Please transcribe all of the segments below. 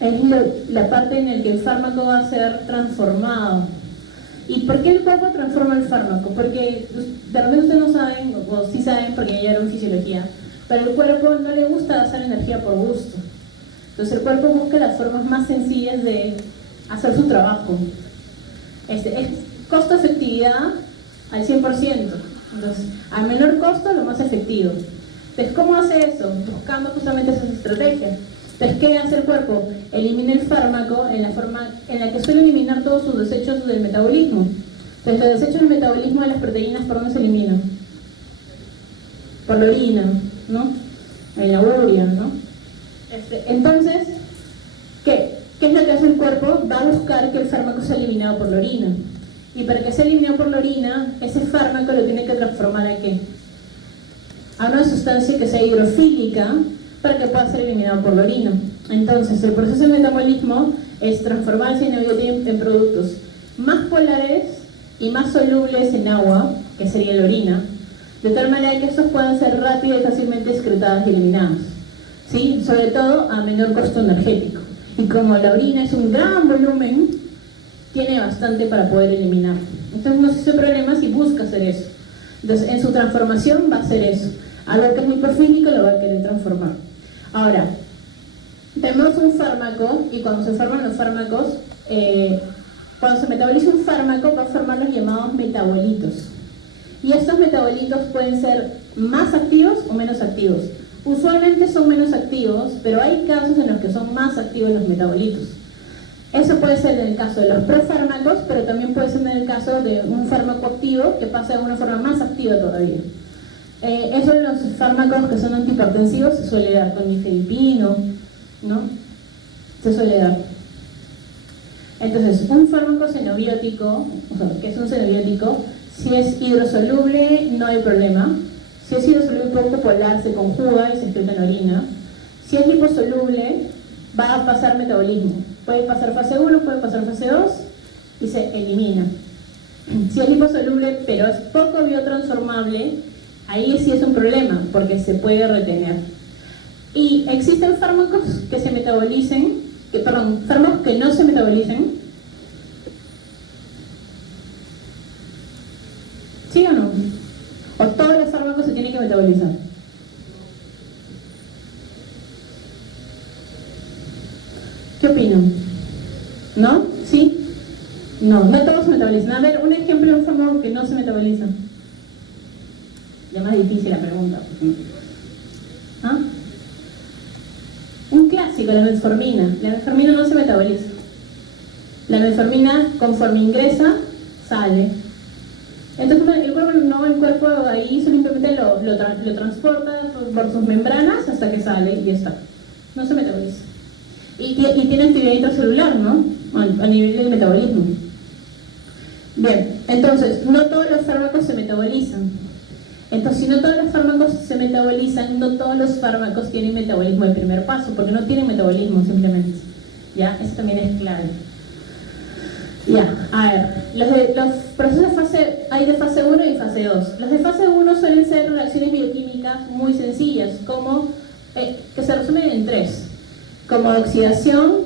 es la parte en la que el fármaco va a ser transformado. ¿Y por qué el cuerpo transforma el fármaco? Porque de repente ustedes no saben, o sí saben porque ya llegaron fisiología, pero el cuerpo no le gusta gastar energía por gusto. Entonces el cuerpo busca las formas más sencillas de hacer su trabajo. Es costo-efectividad al 100%. Entonces, al menor costo, lo más efectivo. Entonces, ¿cómo hace eso? Buscando justamente esas estrategias. Entonces, ¿qué hace el cuerpo? Elimina el fármaco en la forma en la que suele eliminar todos sus desechos del metabolismo. Entonces, los desechos del metabolismo de las proteínas, ¿por dónde se eliminan? Por la orina, ¿no? En la urea, ¿no? Entonces, ¿qué es lo que hace el cuerpo? Va a buscar que el fármaco sea eliminado por la orina. Y para que sea eliminado por la orina, ese fármaco lo tiene que transformar ¿a qué? A una sustancia que sea hidrofílica para que pueda ser eliminado por la orina. Entonces, el proceso de metabolismo es transformar el cianobiotin en productos más polares y más solubles en agua, que sería la orina, de tal manera que estos puedan ser rápido y fácilmente excretados y eliminados, ¿sí? Sobre todo a menor costo energético. Y como la orina es un gran volumen, tiene bastante para poder eliminar. Entonces no se hace problema si busca hacer eso. Entonces en su transformación va a hacer eso. Algo que es lipofílico lo va a querer transformar. Ahora, tenemos un fármaco y cuando se forman los fármacos, cuando se metaboliza un fármaco va a formar los llamados metabolitos. Y estos metabolitos pueden ser más activos o menos activos. Usualmente son menos activos, pero hay casos en los que son más activos los metabolitos. Eso puede ser en el caso de los profármacos, pero también puede ser en el caso de un fármaco activo que pasa de una forma más activa todavía. Eso en los fármacos que son antihipertensivos se suele dar con nifedipino, ¿no? Se suele dar. Entonces, un fármaco xenobiótico, o sea, que es un xenobiótico, si es hidrosoluble no hay problema. Si es hidrosoluble poco polar se conjuga y se excreta en la orina. Si es liposoluble va a pasar metabolismo. Puede pasar fase 1, puede pasar fase 2 y se elimina. Si es liposoluble pero es poco biotransformable, ahí sí es un problema porque se puede retener. Y existen fármacos que se metabolicen, fármacos que no se metabolicen. ¿Sí o no? ¿O todos los fármacos se tienen que metabolizar? ¿Qué opinan? ¿No? ¿Sí? No, no todos se metabolizan. A ver, un ejemplo de un fármaco que no se metaboliza. Ya más difícil la pregunta. ¿Ah? Un clásico, la metformina. La metformina no se metaboliza. La metformina, conforme ingresa, sale. Entonces el cuerpo ahí simplemente lo transporta por sus membranas hasta que sale y ya está. No se metaboliza. Y tiene actividad intracelular, ¿no? A nivel del metabolismo. Bien, entonces, no todos los fármacos se metabolizan. Entonces, si no todos los fármacos se metabolizan, no todos los fármacos tienen metabolismo de primer paso, porque no tienen metabolismo simplemente. ¿Ya? Eso también es clave. Ya, a ver, los procesos hay de fase 1 y fase 2. Los de fase 1 suelen ser reacciones bioquímicas muy sencillas, como que se resumen en 3, como oxidación,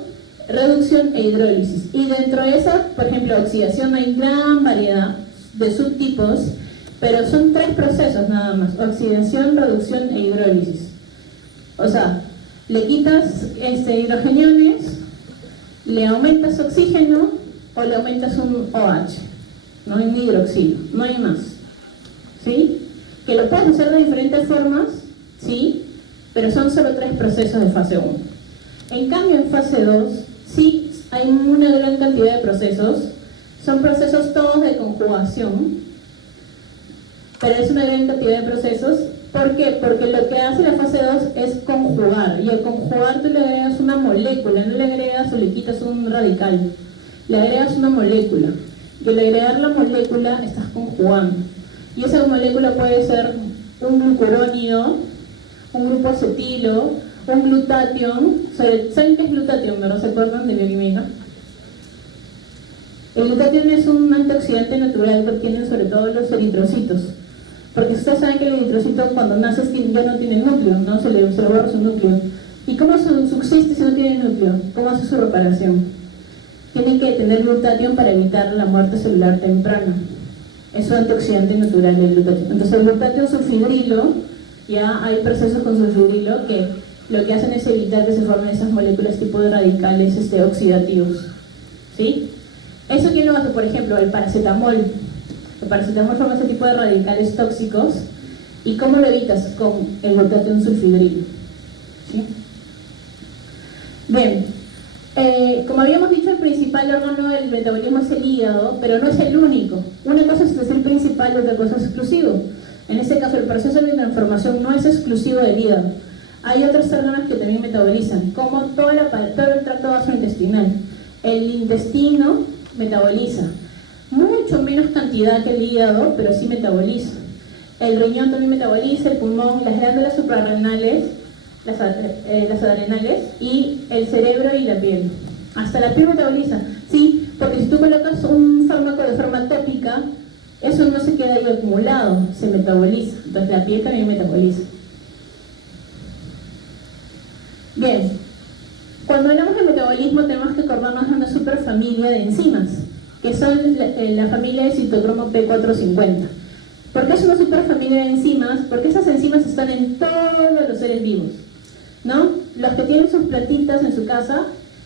reducción e hidrólisis. Y dentro de esas, por ejemplo, oxidación hay gran variedad de subtipos, pero son 3 procesos nada más: oxidación, reducción e hidrólisis. O sea, le quitas hidrogeniones, le aumentas oxígeno o le aumentas un OH, no hay hidroxilo, no hay más, ¿sí? Que lo puedes hacer de diferentes formas, ¿sí? Pero son solo 3 procesos de fase 1. En cambio, en fase 2, sí hay una gran cantidad de procesos, son procesos todos de conjugación, pero es una gran cantidad de procesos. ¿Por qué? Porque lo que hace la fase 2 es conjugar, y al conjugar tú le agregas una molécula, no le agregas o le quitas un radical. Le agregas una molécula, y al agregar la molécula estás conjugando, y esa molécula puede ser un glucurónido, un grupo acetilo, un glutatión. ¿Saben qué es glutatión, verdad? ¿Se acuerdan de bioquímica? El glutatión es un antioxidante natural que tienen sobre todo los eritrocitos, porque ustedes saben que el eritrocito cuando nace ya no tiene núcleo, ¿no? Se le borra su núcleo. ¿Y cómo subsiste si no tiene núcleo? ¿Cómo hace su reparación? Tiene que tener glutatión para evitar la muerte celular temprana. Es un antioxidante natural del glutatión. Entonces el glutatión sulfidrilo, ya hay procesos con sulfidrilo que lo que hacen es evitar que se formen esas moléculas tipo de radicales oxidativos. ¿Sí? ¿Eso quién lo hace? Por ejemplo, el paracetamol. El paracetamol forma ese tipo de radicales tóxicos. ¿Y cómo lo evitas? Con el glutatión sulfidrilo. ¿Sí? Bien, como habíamos dicho, el principal órgano del metabolismo es el hígado, pero no es el único. Una cosa es el principal y otra cosa es exclusivo. En este caso, el proceso de transformación no es exclusivo del hígado. Hay otros órganos que también metabolizan, como todo el tracto gastrointestinal. El intestino metaboliza, mucho menos cantidad que el hígado, pero sí metaboliza. El riñón también metaboliza, el pulmón, las glándulas suprarrenales, las adrenales y el cerebro y la piel. Hasta la piel metaboliza, sí, porque si tú colocas un fármaco de forma tópica, eso no se queda ahí acumulado, se metaboliza. Entonces la piel también metaboliza. Bien, cuando hablamos de metabolismo tenemos que acordarnos de una superfamilia de enzimas, que son la familia de citocromo P450. ¿Por qué es una superfamilia de enzimas? Porque esas enzimas están en todos los seres vivos, ¿no? Los que tienen sus plantitas en su casa,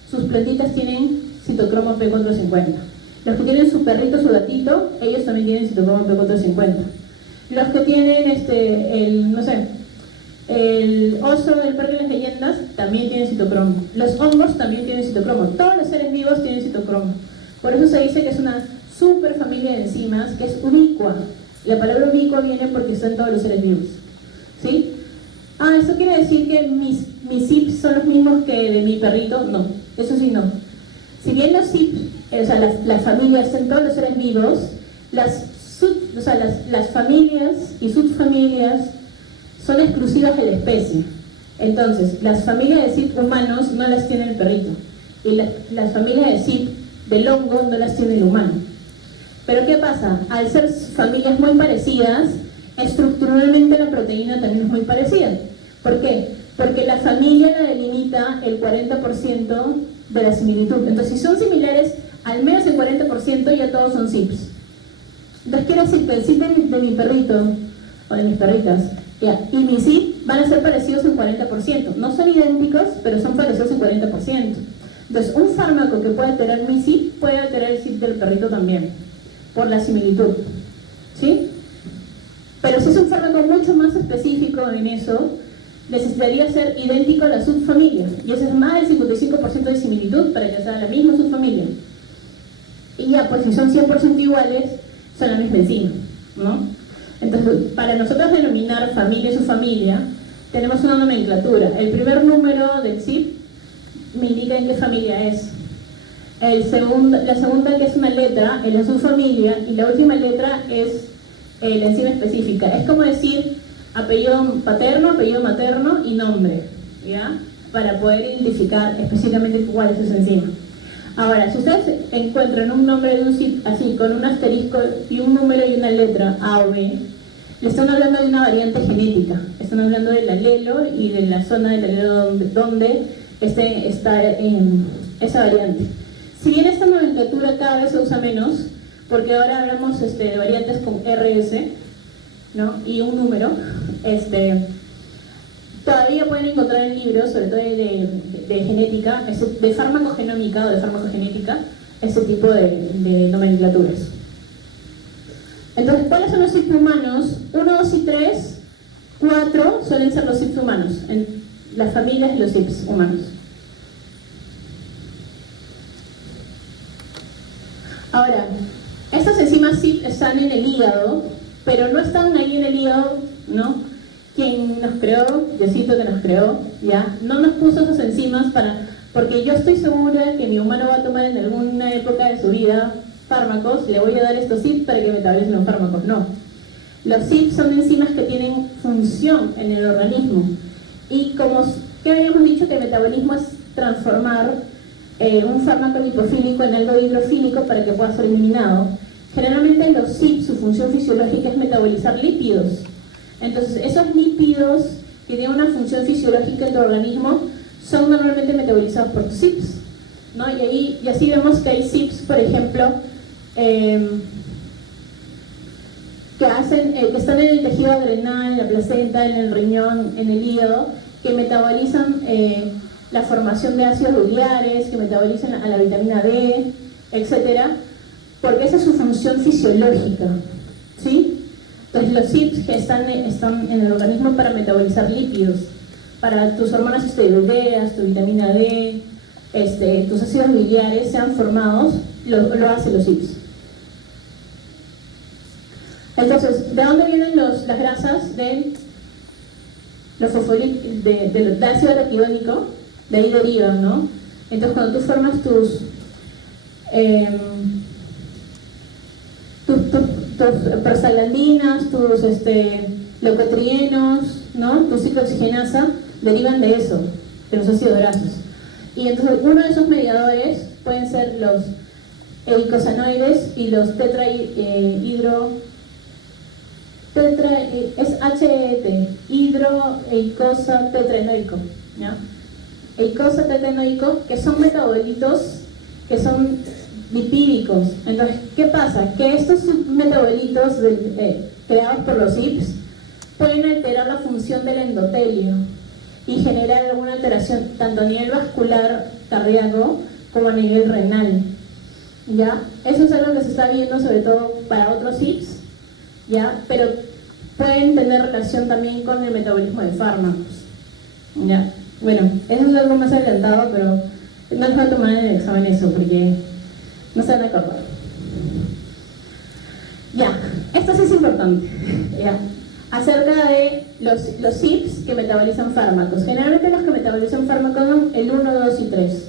sus plantitas tienen citocromo P450. Los que tienen su perrito, su gatito, ellos también tienen citocromo P450. Los que tienen, el oso del Parque de las Leyendas también tiene citocromo. Los hongos también tienen citocromo. Todos los seres vivos tienen citocromo. Por eso se dice que es una superfamilia de enzimas que es ubicua. La palabra ubicua viene porque está en todos los seres vivos. ¿Sí? ¿Esto quiere decir que mis CIPs son los mismos que de mi perrito? No, eso sí no. Si bien los CIPs, las familias están en todos los seres vivos, las familias y subfamilias son exclusivas de la especie. Entonces, las familias de CIP humanos no las tiene el perrito. Y las familias de CIP del hongo no las tiene el humano. Pero ¿qué pasa? Al ser familias muy parecidas, estructuralmente la proteína también es muy parecida. ¿Por qué? Porque la familia la delimita el 40% de la similitud. Entonces, si son similares, al menos el 40% ya todos son CIPs. Entonces, quiero decir que el CIP de mi perrito, o de mis perritas, y mi CIP van a ser parecidos en 40%. No son idénticos, pero son parecidos en 40%. Entonces, un fármaco que puede alterar mi CIP puede alterar el CIP del perrito también, por la similitud. ¿Sí? Pero si es un fármaco mucho más específico en eso, necesitaría ser idéntico a la subfamilia. Y eso es más del 55% de similitud para que sea la misma subfamilia. Y ya, pues si son 100% iguales, son la misma enzima, ¿no? Entonces, para nosotros denominar familia y subfamilia, tenemos una nomenclatura. El primer número del CIP me indica en qué familia es. La segunda, que es una letra, es la subfamilia, y la última letra es la enzima específica. Es como decir apellido paterno, apellido materno y nombre, ¿ya? Para poder identificar específicamente cuál es esa enzima. Ahora, si ustedes encuentran un nombre de un CIP así, con un asterisco y un número y una letra A o B, le están hablando de una variante genética. Están hablando del alelo y de la zona del alelo donde está esa variante. Si bien esta nomenclatura cada vez se usa menos, porque ahora hablamos de variantes con RS, ¿no? Y un número, todavía pueden encontrar en libros, sobre todo de genética, de farmacogenómica o de farmacogenética, ese tipo de nomenclaturas. Entonces, ¿cuáles son los CIP humanos? 1, 2 y 3, 4 suelen ser los CIPs humanos, en las familias de los CIPs humanos. Ahora, estas enzimas CIP están en el hígado, pero no están ahí en el hígado, ¿no? Quien nos creó, Diosito que nos creó, ¿ya? No nos puso esas enzimas porque yo estoy segura que mi humano va a tomar en alguna época de su vida fármacos, le voy a dar estos CIP para que metabolicen los fármacos. No. Los CIP son enzimas que tienen función en el organismo. Y ¿qué habíamos dicho? Que el metabolismo es transformar un fármaco lipofílico en algo hidrofílico para que pueda ser eliminado. Generalmente los CIP, su función fisiológica es metabolizar lípidos. Entonces, esos lípidos que tienen una función fisiológica en tu organismo son normalmente metabolizados por tus CYPs, ¿no? Y así vemos que hay CYPs, por ejemplo, que están en el tejido adrenal, en la placenta, en el riñón, en el hígado, que metabolizan la formación de ácidos biliares, que metabolizan a la vitamina D, etcétera, porque esa es su función fisiológica, ¿sí? Entonces los CYPs que están en el organismo para metabolizar lípidos, para tus hormonas esteroideas, tu vitamina D, tus ácidos biliares sean formados, lo hacen los CYPs. Entonces, ¿de dónde vienen las grasas? De los fosfolípidos, de ácido araquidónico, de ahí derivan, ¿no? Entonces, cuando tú formas tus prostaglandinas, tus leucotrienos, ¿no? Tu ciclooxigenasa, derivan de eso, de los ácidos grasos. Y entonces, uno de esos mediadores pueden ser los eicosanoides y los es HET, hidroeicosa tetraenoico, ¿ya? Eicosa tetraenoico, que son metabolitos que son lipídicos. Entonces, ¿qué pasa? Que estos metabolitos creados por los CYPs pueden alterar la función del endotelio y generar alguna alteración tanto a nivel vascular cardíaco como a nivel renal, ¿ya? Eso es algo que se está viendo sobre todo para otros CYPs, ¿ya? Pero pueden tener relación también con el metabolismo de fármacos, ¿ya? Bueno, eso es algo más adelantado, pero no les voy a tomar en el examen eso porque no se van a acordar. Ya, esto sí es importante, ¿ya? Acerca de los CYPs que metabolizan fármacos. Generalmente los que metabolizan fármacos son el 1, 2 y 3.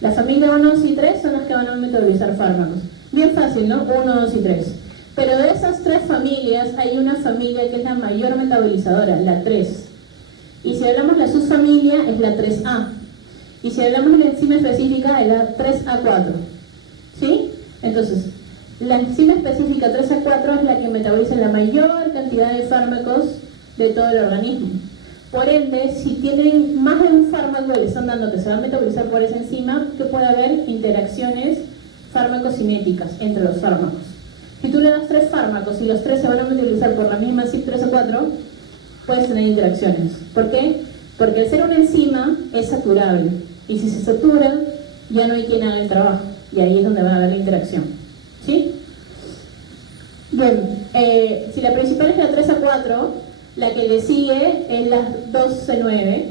La familia 1, 2 y 3 son las que van a metabolizar fármacos. Bien fácil, ¿no? 1, 2 y 3. Pero de esas tres familias hay una familia que es la mayor metabolizadora, la 3. Y si hablamos de la subfamilia es la 3A. Y si hablamos de la enzima específica es la 3A4. ¿Sí? Entonces, la enzima específica 3A4 es la que metaboliza la mayor cantidad de fármacos de todo el organismo. Por ende, si tienen más de un fármaco que le están dando que se va a metabolizar por esa enzima, que puede haber interacciones farmacocinéticas entre los fármacos. Si tú le das 3 fármacos y los 3 se van a metabolizar por la misma CYP 3A4, puedes tener interacciones. ¿Por qué? Porque al ser una enzima es saturable. Y si se satura, ya no hay quien haga el trabajo. Y ahí es donde va a haber la interacción. ¿Sí? Bien, si la principal es la 3A4, la que le sigue es la 2C9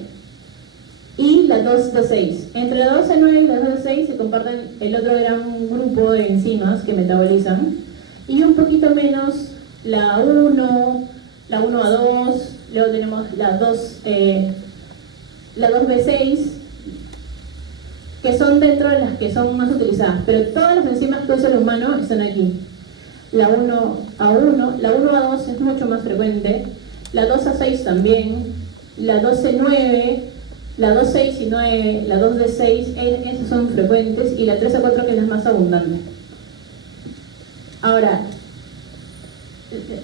y la 2D6. Entre la 2C9 y la 2D6 se comparten el otro gran grupo de enzimas que metabolizan, y un poquito menos la 1, la 1A2, luego tenemos la 2B6, que son dentro de las que son más utilizadas, pero todas las enzimas que usa el humano están aquí. La 1A1, la 1A2 es mucho más frecuente, la 2A6 también, la 2C9, la 2C6 y 9, la 2D6, esas son frecuentes, y la 3A4 que es la más abundante. Ahora,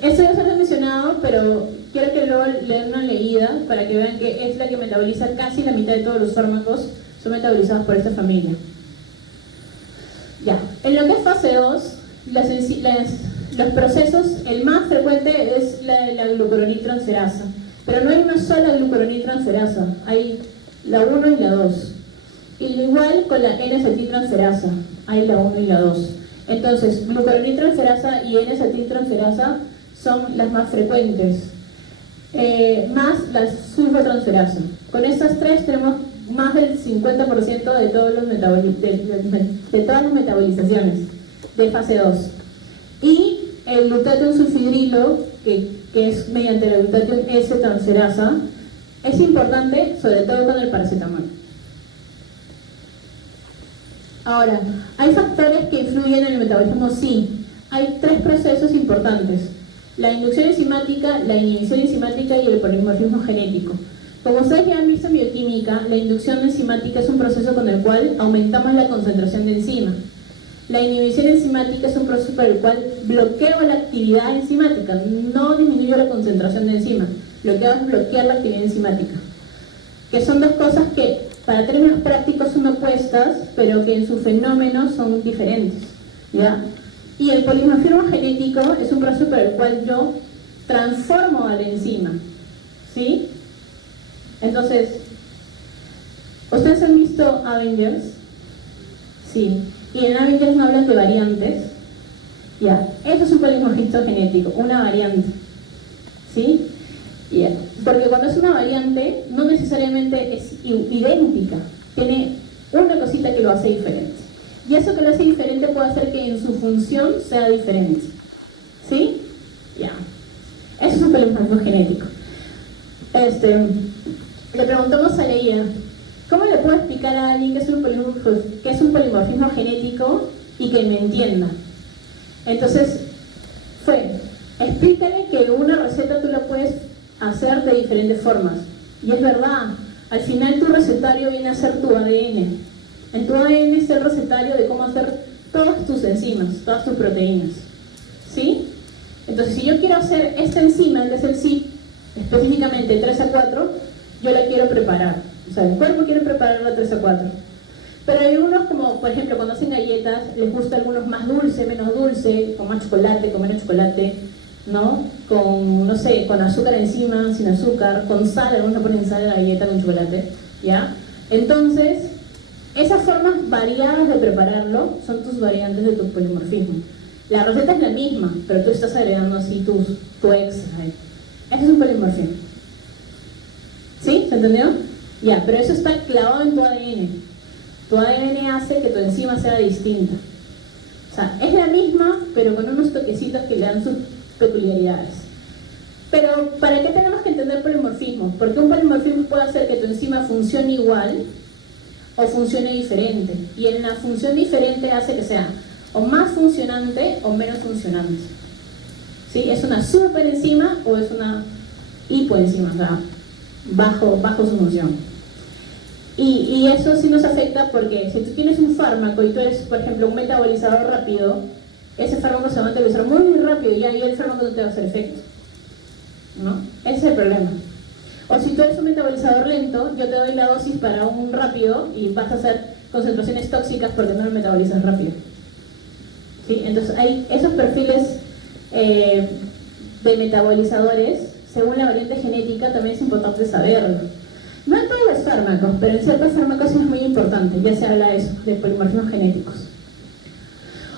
esto ya se lo he mencionado, pero quiero que luego le den una leída para que vean que es la que metaboliza casi la mitad de todos los fármacos, son metabolizados por esta familia. Ya, en lo que es fase 2, los procesos, el más frecuente es la glucuroniltransferasa, pero no hay una sola glucuroniltransferasa, hay la 1 y la 2. Y igual con la N-acetiltransferasa, hay la 1 y la 2. Entonces, glucuroniltransferasa y N-acetiltransferasa son las más frecuentes, más la sulfotransferasa. Con estas tres tenemos más del 50% de todas las metabolizaciones de fase 2. Y el glutatión sulfidrilo, que es mediante la glutatión S-transferasa, es importante sobre todo con el paracetamol. Ahora, ¿hay factores que influyen en el metabolismo? Sí. Hay 3 procesos importantes: la inducción enzimática, la inhibición enzimática y el polimorfismo genético. Como ustedes ya han visto en bioquímica, la inducción enzimática es un proceso con el cual aumentamos la concentración de enzima. La inhibición enzimática es un proceso por el cual bloqueo la actividad enzimática, no disminuyo la concentración de enzima. Lo que hago es bloquear la actividad enzimática. Que son dos cosas que para términos prácticos son opuestas, pero que en sus fenómenos son diferentes, ¿ya? Y el polimorfismo genético es un proceso por el cual yo transformo a la enzima, ¿sí? Entonces, ¿ustedes han visto Avengers? Sí. Y en Avengers no hablan de variantes. Ya, eso es un polimorfismo genético, una variante, ¿sí? Ya. Porque cuando es una variante, no necesariamente es idéntica, tiene una cosita que lo hace diferente. Y eso que lo hace diferente puede hacer que en su función sea diferente, ¿sí? Ya. Eso es un polimorfismo genético. Le preguntamos a Leia, ¿cómo le puedo explicar a alguien qué es un polimorfismo genético y que me entienda? Entonces, explícale que una receta tú la puedes hacer de diferentes formas. Y es verdad, al final tu recetario viene a ser tu ADN. En tu ADN es el recetario de cómo hacer todas tus enzimas, todas tus proteínas, ¿sí? Entonces, si yo quiero hacer esta enzima, que es el CYP, específicamente 3A4, yo la quiero preparar. O sea, el cuerpo quiere preparar la 3A4. Pero hay algunos, como por ejemplo, cuando hacen galletas, les gusta algunos más dulce, menos dulce, con más chocolate, con menos chocolate, ¿no? Con, no sé, con azúcar encima, sin azúcar, con sal, algunos le ponen sal a la galleta con chocolate, ¿ya? Entonces, esas formas variadas de prepararlo son tus variantes de tu polimorfismo. La receta es la misma, pero tú estás agregando así tu extra. Ese es un polimorfismo. ¿Sí? ¿Se entendió? Ya, pero eso está clavado en tu ADN. Tu ADN hace que tu enzima sea distinta. O sea, es la misma, pero con unos toquecitos que le dan sus peculiaridades. Pero, ¿para qué tenemos que entender polimorfismo? Porque un polimorfismo puede hacer que tu enzima funcione igual o funcione diferente. Y en la función diferente hace que sea o más funcionante o menos funcionante. ¿Sí? ¿Es una superenzima o es una hipoenzima? O sea, bajo su función. Y eso sí nos afecta porque si tú tienes un fármaco y tú eres, por ejemplo, un metabolizador rápido, ese fármaco se va a metabolizar muy rápido y ahí el fármaco no te va a hacer efecto, ¿no? Ese es el problema. O si tú eres un metabolizador lento, yo te doy la dosis para un rápido y vas a hacer concentraciones tóxicas porque no lo metabolizas rápido, ¿sí? Entonces hay esos perfiles de metabolizadores, según la variante genética, también es importante saberlo. No en todos los fármacos, pero en ciertos fármacos sí es muy importante, ya se habla de eso, de polimorfismos genéticos.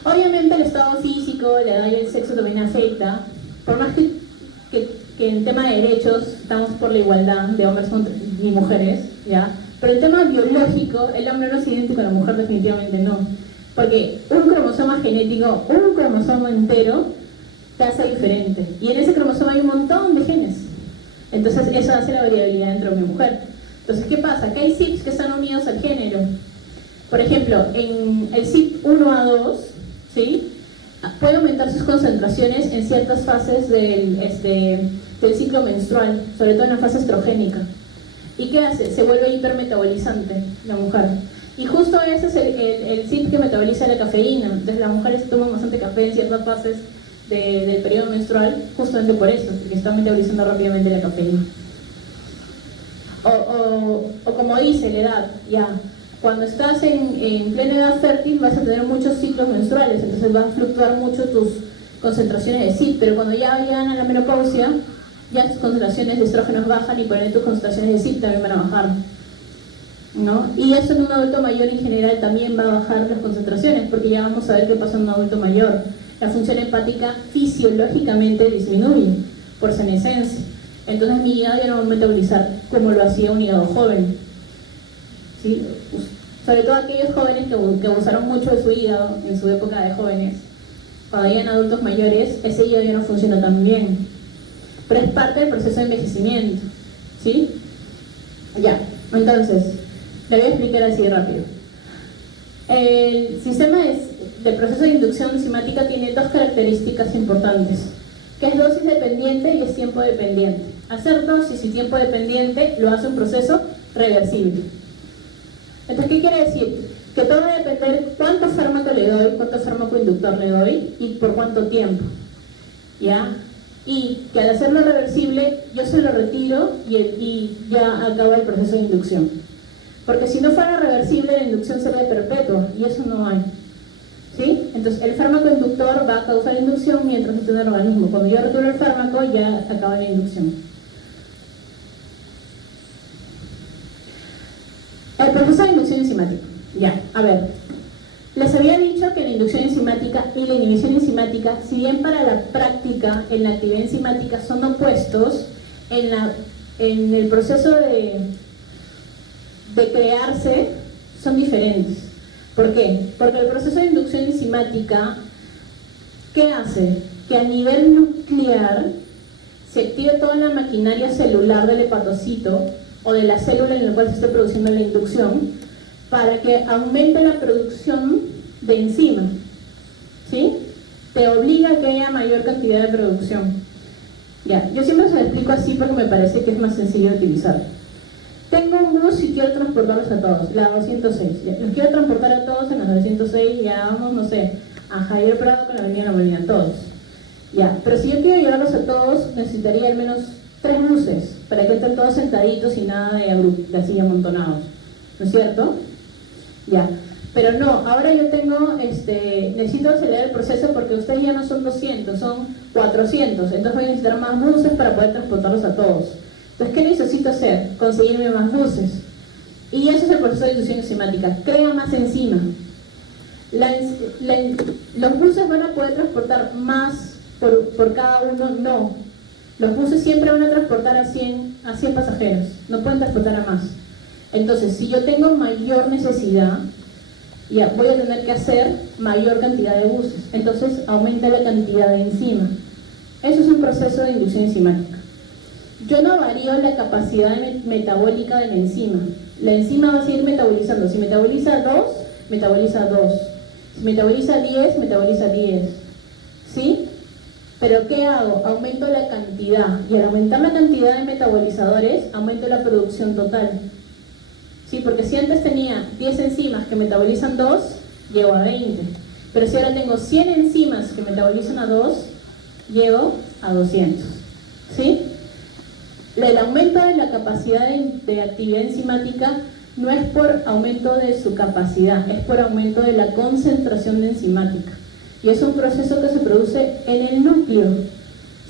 Obviamente el estado físico, la edad y el sexo también afecta, por más que en tema de derechos estamos por la igualdad de hombres y mujeres, ¿ya? Pero en tema biológico, el hombre no es idéntico a la mujer, definitivamente no. Porque un cromosoma genético, un cromosoma entero, te hace diferente. Y en ese cromosoma hay un montón de genes. Entonces eso hace la variabilidad entre hombre y mujer. Entonces, ¿qué pasa? Que hay CYPs que están unidos al género. Por ejemplo, en el CYP 1A2, ¿sí? Puede aumentar sus concentraciones en ciertas fases del ciclo menstrual, sobre todo en la fase estrogénica. ¿Y qué hace? Se vuelve hipermetabolizante la mujer. Y justo ese es el CYP que metaboliza la cafeína. Entonces las mujeres toman bastante café en ciertas fases del periodo menstrual, justamente por eso, porque están metabolizando rápidamente la cafeína. O como dice la edad, ya, cuando estás en plena edad fértil vas a tener muchos ciclos menstruales, entonces van a fluctuar mucho tus concentraciones de CYP, pero cuando ya llegan a la menopausia, ya tus concentraciones de estrógenos bajan y por ende tus concentraciones de CYP también van a bajar, ¿no? Y eso en un adulto mayor en general también va a bajar las concentraciones, porque ya vamos a ver qué pasa en un adulto mayor. La función hepática fisiológicamente disminuye por senescencia. Entonces mi hígado ya no va a metabolizar como lo hacía un hígado joven, ¿sí? Sobre todo aquellos jóvenes que abusaron mucho de su hígado en su época de jóvenes. Cuando llegan adultos mayores, ese hígado ya no funciona tan bien. Pero es parte del proceso de envejecimiento, ¿sí? Ya, entonces, le voy a explicar así rápido. El sistema de proceso de inducción enzimática tiene dos características importantes, que es dosis dependiente y es tiempo dependiente. Hacer dosis y tiempo dependiente lo hace un proceso reversible. Entonces, ¿qué quiere decir? Que todo va a depender cuánto fármaco le doy, cuánto fármaco inductor le doy y por cuánto tiempo, ¿ya? Y que al hacerlo reversible, yo se lo retiro y ya acaba el proceso de inducción. Porque si no fuera reversible, la inducción sería perpetua, y eso no hay. ¿Sí? Entonces, el fármaco inductor va a causar inducción mientras esté en el organismo. Cuando yo retiro el fármaco, ya acaba la inducción. El proceso de inducción enzimática. Ya, a ver. Les había dicho que la inducción enzimática y la inhibición enzimática, si bien para la práctica en la actividad enzimática son opuestos, en el proceso de crearse son diferentes. ¿Por qué? Porque el proceso de inducción enzimática, ¿qué hace? Que a nivel nuclear se active toda la maquinaria celular del hepatocito o de la célula en la cual se esté produciendo la inducción para que aumente la producción de enzima. ¿Sí? Te obliga a que haya mayor cantidad de producción. Ya, yo siempre se lo explico así porque me parece que es más sencillo de utilizar. Tengo un bus y quiero transportarlos a todos, la 206. Ya, los quiero transportar a todos en la 206, ya vamos, no sé, a Javier Prado con la avenida La Molina, todos. Ya, pero si yo quiero llevarlos a todos, necesitaría al menos 3 buses para que estén todos sentaditos y nada de así amontonados. ¿No es cierto? Ya, pero no, ahora yo tengo, necesito acelerar el proceso porque ustedes ya no son 200, son 400, entonces voy a necesitar más buses para poder transportarlos a todos. Entonces, ¿qué necesito hacer? Conseguirme más buses. Y eso es el proceso de inducción enzimática, crea más enzima. Los buses van a poder transportar más por cada uno, no. Los buses siempre van a transportar a 100 pasajeros, no pueden transportar a más. Entonces, si yo tengo mayor necesidad, ya voy a tener que hacer mayor cantidad de buses. Entonces, aumenta la cantidad de enzima. Eso es un proceso de inducción enzimática. Yo no varío la capacidad metabólica de la enzima. La enzima va a seguir metabolizando. Si metaboliza 2, metaboliza 2. Si metaboliza 10, metaboliza 10. ¿Sí? Pero ¿qué hago? Aumento la cantidad. Y al aumentar la cantidad de metabolizadores, aumento la producción total. ¿Sí? Porque si antes tenía 10 enzimas que metabolizan 2, llego a 20. Pero si ahora tengo 100 enzimas que metabolizan a 2, llego a 200. ¿Sí? El aumento de la capacidad de actividad enzimática no es por aumento de su capacidad, es por aumento de la concentración de enzimática. Y es un proceso que se produce en el núcleo.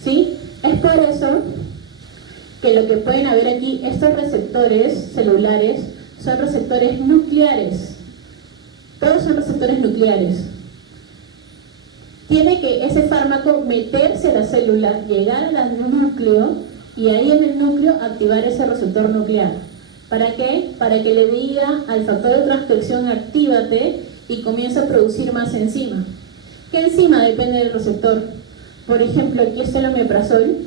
¿Sí? Es por eso que lo que pueden haber aquí, estos receptores celulares, son receptores nucleares. Todos son receptores nucleares. Tiene que ese fármaco meterse a la célula, llegar al núcleo, y ahí en el núcleo activar ese receptor nuclear. ¿Para qué? Para que le diga al factor de transcripción actívate y comienza a producir más enzima. ¿Qué enzima depende del receptor? Por ejemplo, aquí está el omeprazol,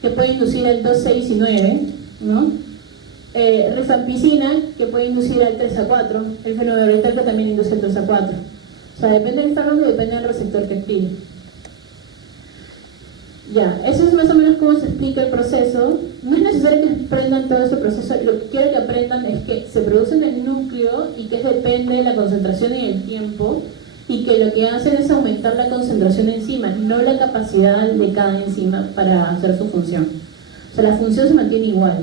que puede inducir al 2, 6 y 9, ¿no? Rifampicina, que puede inducir al 3 a 4, el fenobarbital, que también induce al 3 a 4. O sea, depende del fármaco y depende del receptor que active. Ya, eso es más o menos cómo se explica el proceso. No es necesario que aprendan todo ese proceso, lo que quiero que aprendan es que se produce en el núcleo y que depende de la concentración y el tiempo, y que lo que hacen es aumentar la concentración de enzima, no la capacidad de cada enzima para hacer su función. O sea, la función se mantiene igual.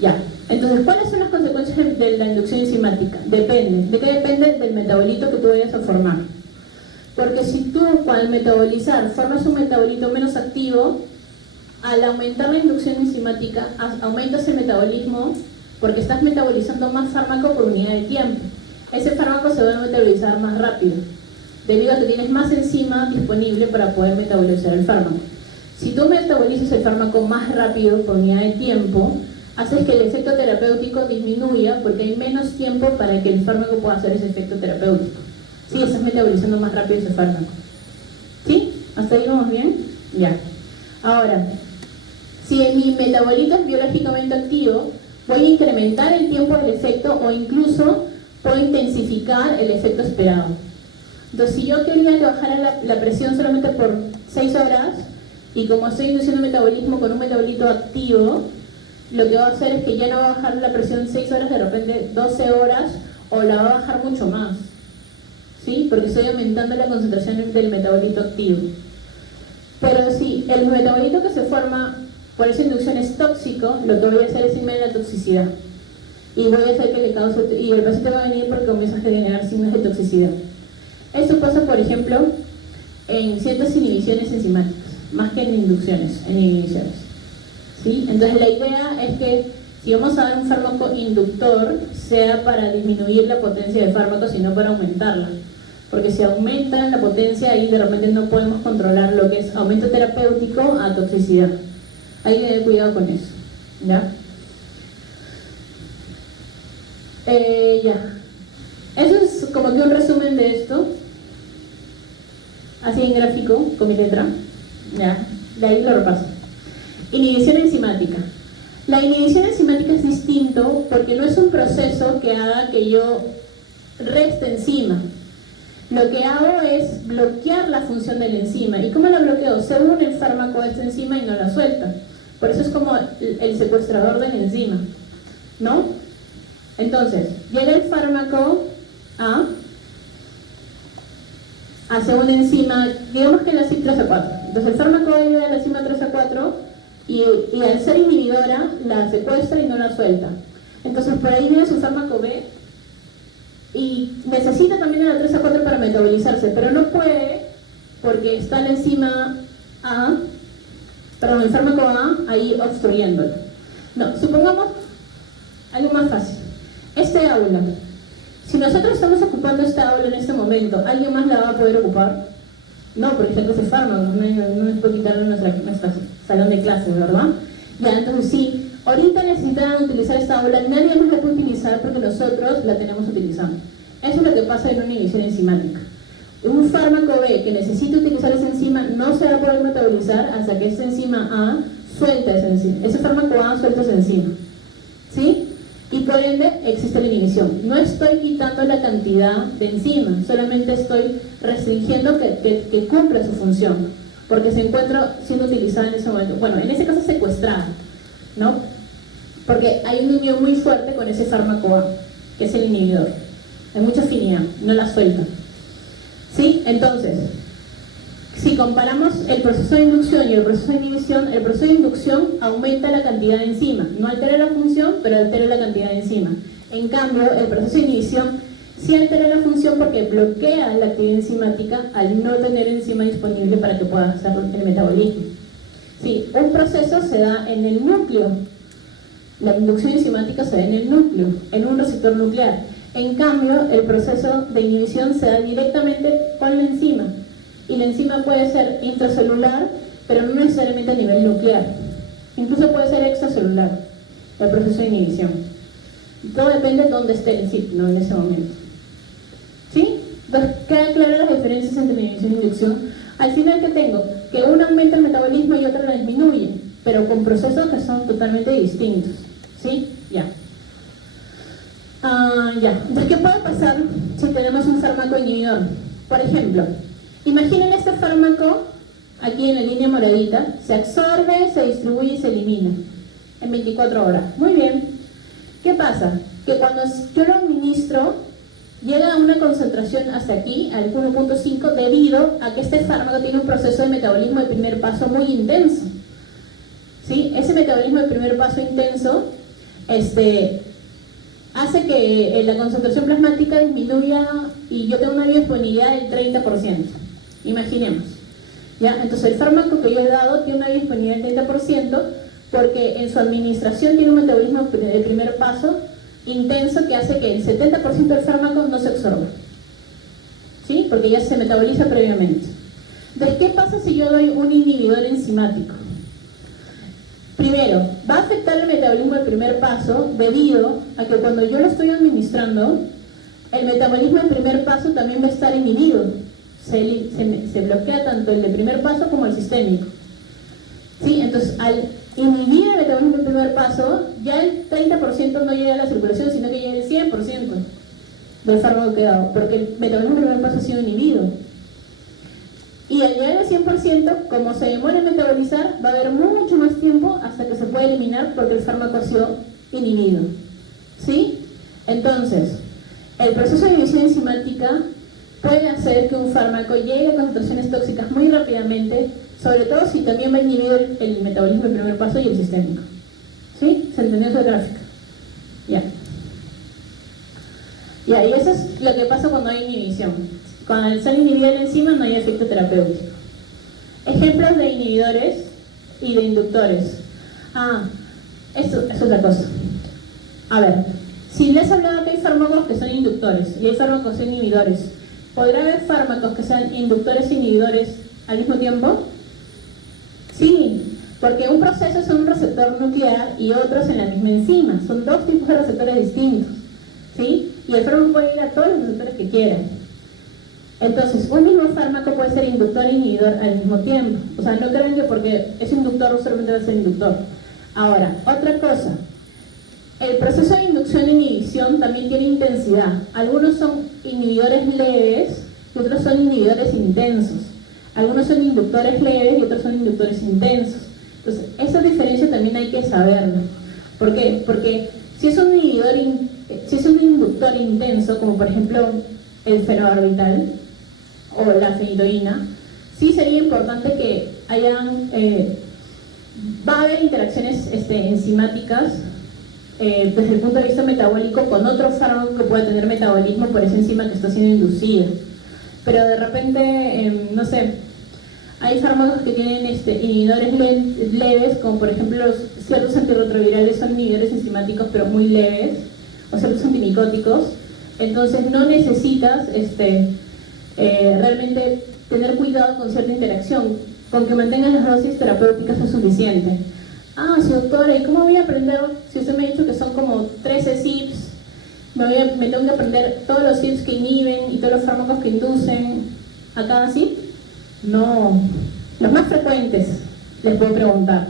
Ya, entonces, ¿cuáles son las consecuencias de la inducción enzimática? Depende. ¿De qué depende? Del metabolito que tú vayas a formar. Porque si tú, al metabolizar, formas un metabolito menos activo, al aumentar la inducción enzimática, aumentas el metabolismo porque estás metabolizando más fármaco por unidad de tiempo. Ese fármaco se va a metabolizar más rápido, debido a que tienes más enzima disponible para poder metabolizar el fármaco. Si tú metabolizas el fármaco más rápido por unidad de tiempo, haces que el efecto terapéutico disminuya porque hay menos tiempo para que el fármaco pueda hacer ese efecto terapéutico. Sí, estás metabolizando más rápido ese fármaco. ¿Sí? ¿Hasta ahí vamos bien? Ya. Ahora, si mi metabolito es biológicamente activo, voy a incrementar el tiempo del efecto o incluso puedo intensificar el efecto esperado. Entonces, si yo quería que bajara la presión solamente por 6 horas, y como estoy induciendo metabolismo con un metabolito activo, lo que va a hacer es que ya no va a bajar la presión 6 horas, de repente 12 horas, o la va a bajar mucho más. ¿Sí? Porque estoy aumentando la concentración del metabolito activo. Pero si el metabolito que se forma por esa inducción es tóxico, lo que voy a hacer es irme a la toxicidad. Y voy a hacer que le cause, y el paciente va a venir porque comienza a generar signos de toxicidad. Eso pasa, por ejemplo, en ciertas inhibiciones enzimáticas, más que en inducciones, en inhibiciones. ¿Sí? Entonces la idea es que si vamos a dar un fármaco inductor, sea para disminuir la potencia del fármaco, sino para aumentarla. Porque si aumenta la potencia, ahí de repente no podemos controlar lo que es aumento terapéutico a toxicidad. Hay que tener cuidado con eso. ¿Ya? Ya. Eso es como que un resumen de esto. Así en gráfico, con mi letra. ¿Ya? De ahí lo repaso. Inhibición enzimática. La inhibición enzimática es distinto porque no es un proceso que haga que yo reste enzima. Lo que hago es bloquear la función de la enzima. ¿Y cómo la bloqueo? Se une el fármaco a esta enzima y no la suelta. Por eso es como el secuestrador de la enzima, ¿no? Entonces, llega el fármaco hacia una enzima, digamos que la CYP3A4. Entonces el fármaco llega a la enzima 3A4 y al ser inhibidora la secuestra y no la suelta. Entonces por ahí viene su fármaco B y necesita también la 3A4 para metabolizarse, pero no puede porque está la enzima el fármaco A ahí obstruyéndolo. No, supongamos algo más fácil. Este aula. Si nosotros estamos ocupando esta aula en este momento, ¿alguien más la va a poder ocupar? No, porque está ese fármaco, no les puedo quitarle nuestra salón de clases, ¿verdad? Ya, entonces sí, ahorita necesitan utilizar esta aula, nadie más la puede utilizar porque nosotros la tenemos utilizando. Eso es lo que pasa en una inhibición enzimática. Un fármaco B que necesita utilizar esa enzima no se va a poder metabolizar hasta que esta enzima A suelta esa enzima. Ese fármaco A suelta esa enzima. ¿Sí? Y por ende existe la inhibición. No estoy quitando la cantidad de enzima, solamente estoy restringiendo que cumpla su función, porque se encuentra siendo utilizada en ese momento. Bueno, en ese caso secuestrada, ¿no? Porque hay una unión muy fuerte con ese fármaco A, que es el inhibidor. Hay mucha afinidad, no la suelta. ¿Sí? Entonces, si comparamos el proceso de inducción y el proceso de inhibición, el proceso de inducción aumenta la cantidad de enzima. No altera la función, pero altera la cantidad de enzima. En cambio, el proceso de inhibición sí altera la función porque bloquea la actividad enzimática al no tener enzima disponible para que pueda hacer el metabolismo. Sí, un proceso se da en el núcleo. La inducción enzimática se da en el núcleo, en un receptor nuclear. En cambio, el proceso de inhibición se da directamente con la enzima. Y la enzima puede ser intracelular, pero no necesariamente a nivel nuclear. Incluso puede ser extracelular, el proceso de inhibición. Todo depende de dónde esté el CYP, ¿no? En ese momento. ¿Sí? Entonces, quedan claras las diferencias entre inhibición e inducción. Al final, ¿qué tengo? Que uno aumenta el metabolismo y otro lo disminuye, pero con procesos que son totalmente distintos. ¿Sí? Ya. Entonces, ¿qué puede pasar si tenemos un fármaco inhibidor? Por ejemplo, imaginen este fármaco, aquí en la línea moradita, se absorbe, se distribuye y se elimina en 24 horas. Muy bien. ¿Qué pasa? Que cuando yo lo administro, llega a una concentración hasta aquí, al 1.5, debido a que este fármaco tiene un proceso de metabolismo de primer paso muy intenso. ¿Sí? Ese metabolismo de primer paso intenso hace que la concentración plasmática disminuya y yo tengo una biodisponibilidad del 30%. Imaginemos. ¿Ya? Entonces el fármaco que yo he dado tiene una biodisponibilidad del 30% porque en su administración tiene un metabolismo de primer paso intenso que hace que el 70% del fármaco no se absorba. ¿Sí? Porque ya se metaboliza previamente. Entonces, ¿qué pasa si yo doy un inhibidor enzimático? Primero, va a afectar el metabolismo del primer paso debido a que cuando yo lo estoy administrando, el metabolismo del primer paso también va a estar inhibido. Se bloquea tanto el de primer paso como el sistémico. ¿Sí? Entonces, al inhibir el metabolismo del primer paso, ya el 30% no llega a la circulación, sino que llega el 100% del fármaco que he dado, porque el metabolismo del primer paso ha sido inhibido. Y al llegar al 100%, como se demora en metabolizar, va a haber mucho más tiempo hasta que se puede eliminar porque el fármaco ha sido inhibido. ¿Sí? Entonces, el proceso de inhibición enzimática puede hacer que un fármaco llegue a concentraciones tóxicas muy rápidamente, sobre todo si también va a inhibir el metabolismo del primer paso y el sistémico. ¿Sí? ¿Se entendió esa gráfica? Ya. Ya, y eso es lo que pasa cuando hay inhibición. Cuando se inhibida la enzima no hay efecto terapéutico. Ejemplos de inhibidores y de inductores. Eso es otra cosa. A ver, si les he hablado que hay fármacos que son inductores y hay fármacos que son inhibidores, ¿podrá haber fármacos que sean inductores e inhibidores al mismo tiempo? Sí, porque un proceso es un receptor nuclear y otros en la misma enzima. Son dos tipos de receptores distintos, ¿sí? Y el fármaco puede ir a todos los receptores que quiera. Entonces, un mismo fármaco puede ser inductor e inhibidor al mismo tiempo. O sea, no crean que porque es inductor solamente va a ser inductor. Ahora, otra cosa. El proceso de inducción e inhibición también tiene intensidad. Algunos son inhibidores leves y otros son inhibidores intensos. Algunos son inductores leves y otros son inductores intensos. Entonces, esa diferencia también hay que saberlo. ¿Por qué? Porque si es un inductor intenso, como por ejemplo el fenobarbital o la fenitoína, sí sería importante que va a haber interacciones enzimáticas desde el punto de vista metabólico con otro fármaco que puede tener metabolismo por esa enzima que está siendo inducida. Pero de repente, no sé, hay fármacos que tienen inhibidores leves, como por ejemplo ciertos antirretrovirales son inhibidores enzimáticos pero muy leves, o ciertos antimicóticos. Entonces no necesitas realmente tener cuidado con cierta interacción, con que mantengas las dosis terapéuticas es suficiente. Sí, doctora, ¿y cómo voy a aprender? Si usted me ha dicho que son como 13 CYPs, me tengo que aprender todos los CYPs que inhiben y todos los fármacos que inducen a cada CYP. No, los más frecuentes les puedo preguntar.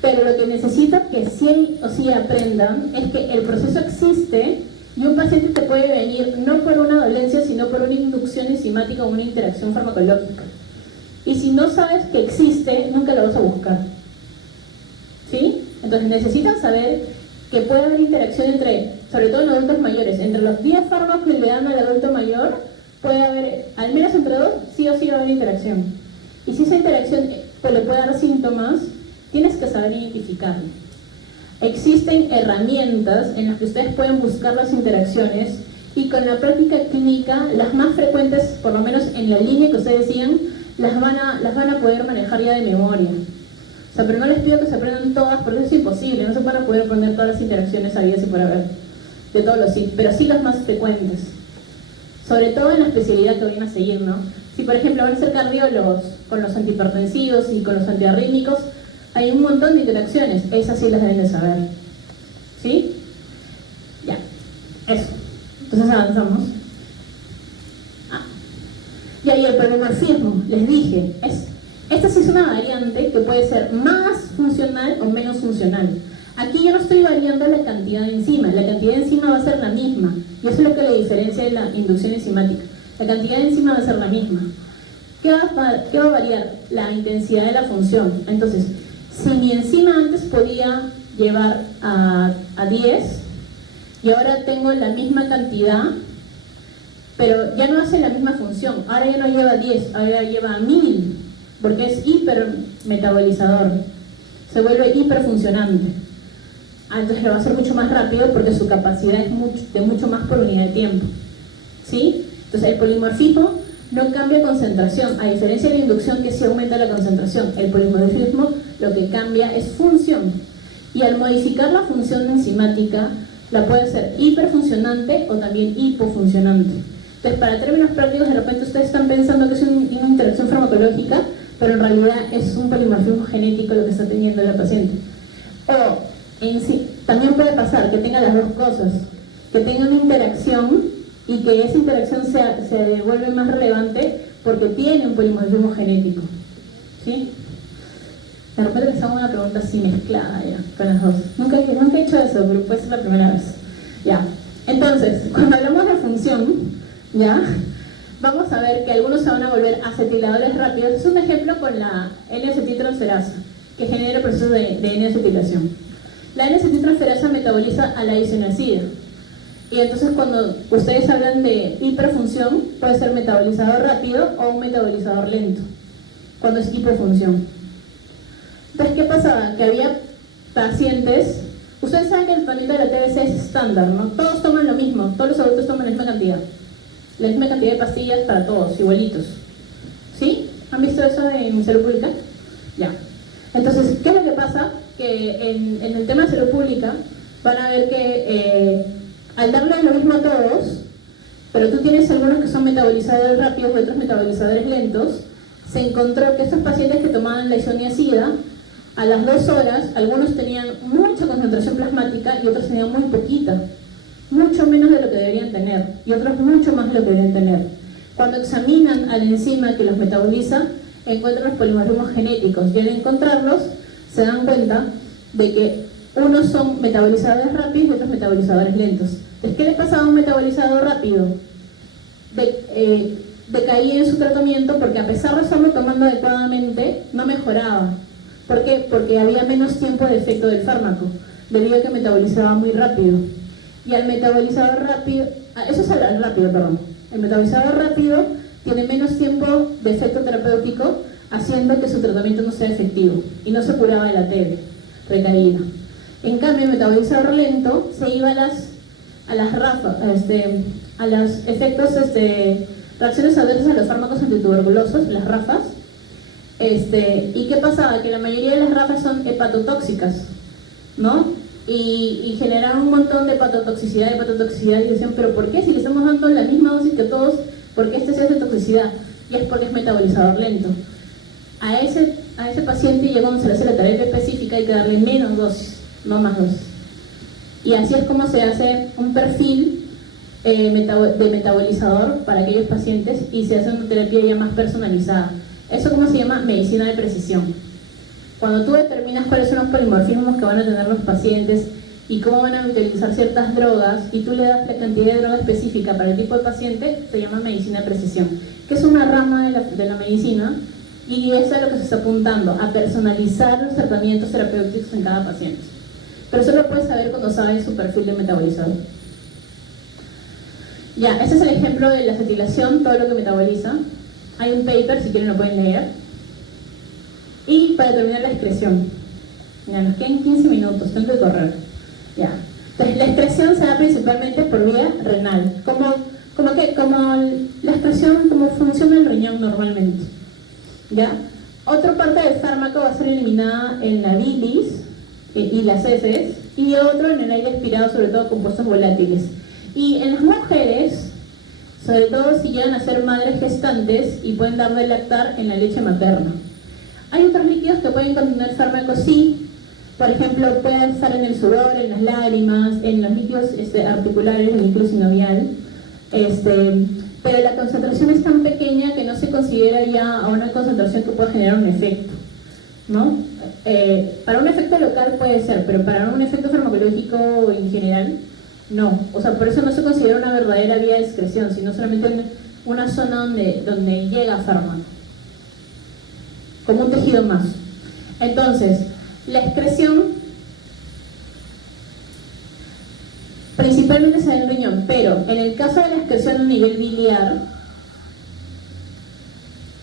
Pero lo que necesito que sí o sí aprendan es que el proceso existe y un paciente te puede venir no por una dolencia, sino por una inducción enzimática o una interacción farmacológica. Y si no sabes que existe, nunca lo vas a buscar. ¿Sí? Entonces necesitan saber que puede haber interacción entre, sobre todo en adultos mayores, entre los 10 fármacos que le dan al adulto mayor, puede haber, al menos entre dos, sí o sí va a haber interacción. Y si esa interacción le puede dar síntomas, tienes que saber identificarlo. Existen herramientas en las que ustedes pueden buscar las interacciones y con la práctica clínica, las más frecuentes, por lo menos en la línea que ustedes sigan, las van a poder manejar ya de memoria. O sea, pero no les pido que se aprendan todas porque eso es imposible, no se van a poder poner todas las interacciones habidas y por haber de todos los CYP, pero sí las más frecuentes. Sobre todo en la especialidad que vayan a seguir, ¿no? Si por ejemplo van a ser cardiólogos con los antihipertensivos y con los antiarrítmicos, hay un montón de interacciones, esas sí las deben de saber. ¿Sí? Ya, eso. Entonces avanzamos. Y ahí el polimorfismo, les dije, esta sí es una variante que puede ser más funcional o menos funcional. Aquí yo no estoy variando la cantidad de enzima, la cantidad de enzima va a ser la misma, y eso es lo que le diferencia de la inducción enzimática. La cantidad de enzima va a ser la misma. ¿Qué va a variar? La intensidad de la función. Entonces, si mi enzima antes podía llevar a 10 y ahora tengo la misma cantidad, pero ya no hace la misma función, ahora ya no lleva 10, ahora lleva 1000, porque es hipermetabolizador, se vuelve hiperfuncionante. Entonces lo va a hacer mucho más rápido porque su capacidad es de mucho más por unidad de tiempo. ¿Sí? Entonces el polimorfismo no cambia concentración, a diferencia de la inducción que sí aumenta la concentración. El polimorfismo lo que cambia es función. Y al modificar la función enzimática, la puede hacer hiperfuncionante o también hipofuncionante. Entonces, para términos prácticos, de repente ustedes están pensando que es una interacción farmacológica, pero en realidad es un polimorfismo genético lo que está teniendo la paciente. O también puede pasar que tenga las dos cosas, que tenga una interacción y que esa interacción se vuelve más relevante porque tiene un polimorfismo genético. ¿Sí? De repente les hago una pregunta así mezclada ya, con las dos. Nunca he hecho eso, pero puede ser la primera vez. Ya. Entonces, cuando hablamos de función, ¿ya? Vamos a ver que algunos se van a volver acetiladores rápidos. Es un ejemplo con la N-acetiltransferasa, que genera el proceso de N-acetilación. La N-acetiltransferasa metaboliza a la isoinosida. Y entonces cuando ustedes hablan de hiperfunción, puede ser metabolizador rápido o un metabolizador lento. cuando es hipofunción. Entonces, ¿qué pasaba? Que había pacientes, ustedes saben que el tratamiento de la TBC es estándar, ¿no? Todos toman lo mismo, todos los adultos toman la misma cantidad de pastillas para todos, igualitos. ¿Sí? ¿Han visto eso en salud pública? Ya. Entonces, ¿qué es lo que pasa? Que en el tema de salud pública van a ver que al darle lo mismo a todos, pero tú tienes algunos que son metabolizadores rápidos y otros metabolizadores lentos, se encontró que estos pacientes que tomaban la isoniazida, a las 2 horas, algunos tenían mucha concentración plasmática y otros tenían muy poquita, mucho menos de lo que deberían tener, y otros mucho más de lo que deberían tener. Cuando examinan a la enzima que los metaboliza, encuentran los polimorfismos genéticos, y al encontrarlos, se dan cuenta de que unos son metabolizadores rápidos y otros metabolizadores lentos. Entonces, ¿qué le pasaba a un metabolizador rápido? Decaía en su tratamiento porque a pesar de estarlo tomando adecuadamente, no mejoraba. ¿Por qué? Porque había menos tiempo de efecto del fármaco, debido a que metabolizaba muy rápido. Y al metabolizador rápido, eso es al rápido, perdón. El metabolizador rápido tiene menos tiempo de efecto terapéutico, haciendo que su tratamiento no sea efectivo y no se curaba de la TB, recaída. En cambio, el metabolizador lento se iba a los efectos, reacciones adversas a los fármacos antituberculosos, las RAFAs. ¿Y qué pasaba? Que la mayoría de las RAFAs son hepatotóxicas, ¿no? Y generaron un montón de hepatotoxicidad, y decían, ¿pero por qué? Si le estamos dando la misma dosis que todos, ¿por qué se hace toxicidad? Y es porque es metabolizador lento. A ese paciente, ya cuando se le hace la terapia específica, hay que darle menos dosis, no más dosis. Y así es como se hace un perfil de metabolizador para aquellos pacientes y se hace una terapia ya más personalizada. Eso como se llama medicina de precisión. Cuando tú determinas cuáles son los polimorfismos que van a tener los pacientes y cómo van a utilizar ciertas drogas y tú le das la cantidad de droga específica para el tipo de paciente, se llama medicina de precisión, que es una rama de la medicina y eso es a lo que se está apuntando, a personalizar los tratamientos terapéuticos en cada paciente. Pero eso lo puedes saber cuando sabes su perfil de metabolizador. Ya, ese es el ejemplo de la acetilación, todo lo que metaboliza. Hay un paper, si quieren lo pueden leer. Y para terminar la excreción. Ya, nos quedan 15 minutos, tengo que correr. Ya. Entonces, la excreción se da principalmente por vía renal. Como la excreción, como funciona el riñón normalmente. ¿Ya? Otra parte del fármaco va a ser eliminada en la bilis y las heces, y otro en el aire expirado, sobre todo compuestos volátiles. Y en las mujeres, sobre todo si llegan a ser madres gestantes y pueden dar de lactar en la leche materna. Hay otros líquidos que pueden contener fármacos, sí. Por ejemplo, pueden estar en el sudor, en las lágrimas, en los líquidos articulares, el líquido sinovial. Pero la concentración es tan pequeña que no se considera ya a una concentración que pueda generar un efecto, ¿no? Para un efecto local puede ser, pero para un efecto farmacológico en general, no. O sea, por eso no se considera una verdadera vía de excreción, sino solamente en una zona donde llega fármaco, como un tejido más. Entonces, la excreción principalmente se da en el riñón, pero en el caso de la excreción a nivel biliar,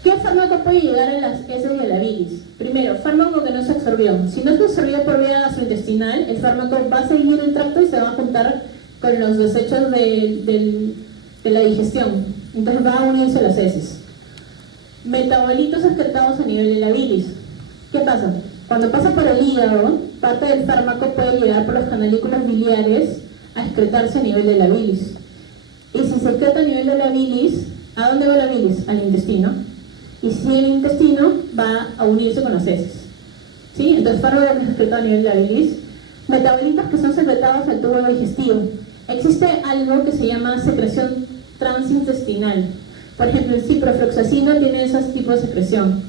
¿qué fármaco puede llegar a las heces y a la bilis? Primero, fármaco que no se absorbió. Si no se absorbió por vía gastrointestinal, el fármaco va a seguir el tracto y se va a juntar con los desechos de la digestión. Entonces va a unirse a las heces. Metabolitos excretados a nivel de la bilis. ¿Qué pasa? Cuando pasa por el hígado, parte del fármaco puede llegar por los canalículos biliares a excretarse a nivel de la bilis. Y si se excreta a nivel de la bilis, ¿a dónde va la bilis? Al intestino. Y si el intestino va a unirse con las heces. ¿Sí? Entonces, fármaco que se excreta a nivel de la bilis. Metabolitos que son secretados al tubo digestivo. Existe algo que se llama secreción transintestinal. Por ejemplo, el ciprofloxacino tiene esos tipos de secreción.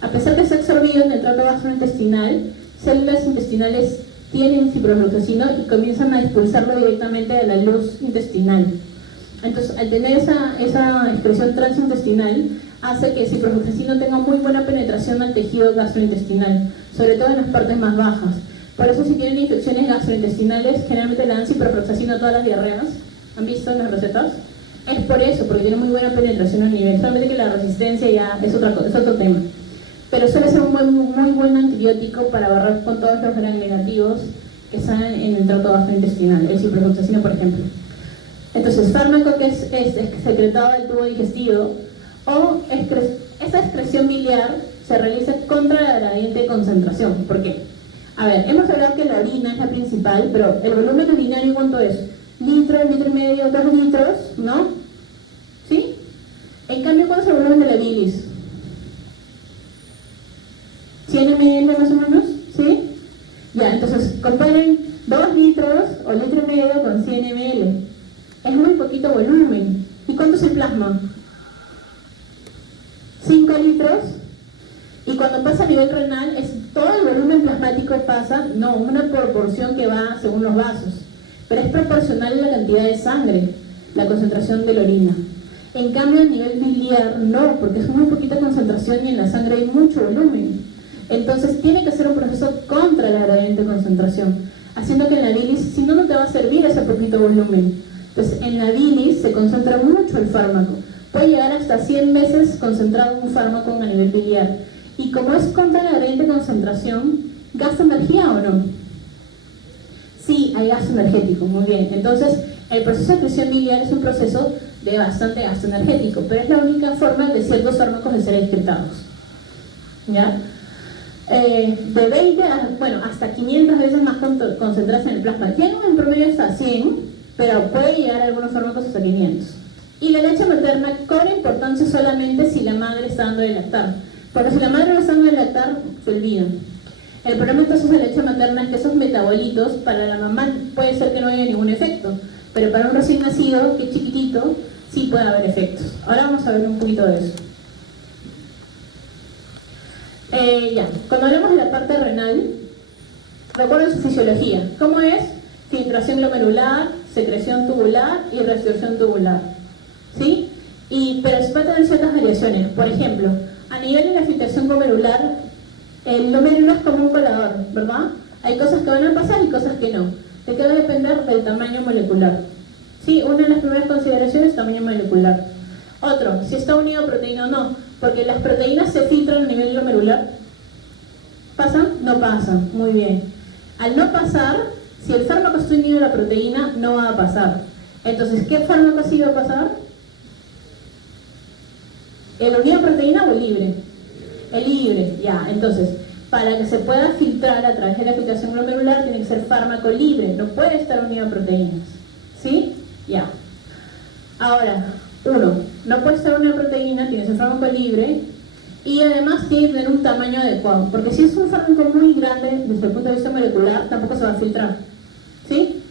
A pesar que se ha absorbido en el tracto gastrointestinal, células intestinales tienen ciprofloxacino y comienzan a expulsarlo directamente de la luz intestinal. Entonces, al tener esa excreción transintestinal, hace que el ciprofloxacino tenga muy buena penetración al tejido gastrointestinal, sobre todo en las partes más bajas. Por eso, si tienen infecciones gastrointestinales, generalmente le dan ciprofloxacino a todas las diarreas. ¿Han visto en las recetas? Es por eso, porque tiene muy buena penetración a nivel. Solamente que la resistencia ya es otro tema. pero suele ser un muy buen antibiótico para barrer con todos los gram negativos que están en el tracto gastrointestinal, el ciprofloxacino, por ejemplo. Entonces, fármaco que es secretado del tubo digestivo, o esa excreción biliar se realiza contra la gradiente de concentración. ¿Por qué? A ver, hemos hablado que la orina es la principal, pero el volumen urinario, ¿cuánto es? Litro, litro y medio, 2 litros, ¿no? ¿Sí? En cambio, ¿cuánto es el volumen de la bilis? 100 ml más o menos, ¿sí? Ya, entonces comparen 2 litros o litro y medio con 100 ml. Es muy poquito volumen. ¿Y cuánto es el plasma? 5 litros. Y cuando pasa a nivel renal, todo el volumen plasmático pasa, no, una proporción que va según los vasos, pero es proporcional a la cantidad de sangre, la concentración de la orina. En cambio, a nivel biliar, no, porque es muy poquita concentración y en la sangre hay mucho volumen. Entonces, tiene que ser un proceso contra la gradiente de concentración, haciendo que en la bilis, si no, no te va a servir ese poquito volumen. Entonces, en la bilis se concentra mucho el fármaco. Puede llegar hasta 100 veces concentrado un fármaco a nivel biliar. Y como es contra la gradiente de concentración, ¿gasta energía o no? Sí, hay gasto energético, muy bien. Entonces, el proceso de presión biliar es un proceso de bastante gasto energético, pero es la única forma de ciertos fármacos de ser excretados. ¿Ya? De 20 hasta 500 veces más concentradas en el plasma. Llegan en promedio hasta 100, pero puede llegar algunos fármacos hasta 500. Y la leche materna cobra importancia solamente si la madre está dando de lactar. Porque si la madre no está dando de lactar, se olvida. El problema entonces de la leche materna es que esos metabolitos para la mamá puede ser que no haya ningún efecto, pero para un recién nacido, que es chiquitito, sí puede haber efectos. Ahora vamos a ver un poquito de eso. Cuando hablamos de la parte renal, recuerden su fisiología. ¿Cómo es? Filtración glomerular, secreción tubular y reabsorción tubular. ¿Sí? Pero se puede tener ciertas variaciones. Por ejemplo, a nivel de la filtración glomerular, el glomérulo es como un colador, ¿verdad? Hay cosas que van a pasar y cosas que no. ¿De qué va a depender? Del tamaño molecular. Sí, una de las primeras consideraciones es tamaño molecular. Otro, si está unido a proteína o no, porque las proteínas se filtran a nivel glomerular. ¿Pasan? No pasan, muy bien. Al no pasar, si el fármaco está unido a la proteína, no va a pasar. Entonces, ¿qué fármaco sí va a pasar? ¿El unido a proteína o el libre? El libre, ya. Entonces, para que se pueda filtrar a través de la filtración glomerular, tiene que ser fármaco libre, no puede estar unido a proteínas. ¿Sí? Ya. Ahora, no puede estar unido a proteína, tiene que ser fármaco libre, y además tiene que tener un tamaño adecuado, porque si es un fármaco muy grande, desde el punto de vista molecular, tampoco se va a filtrar. ¿Sí?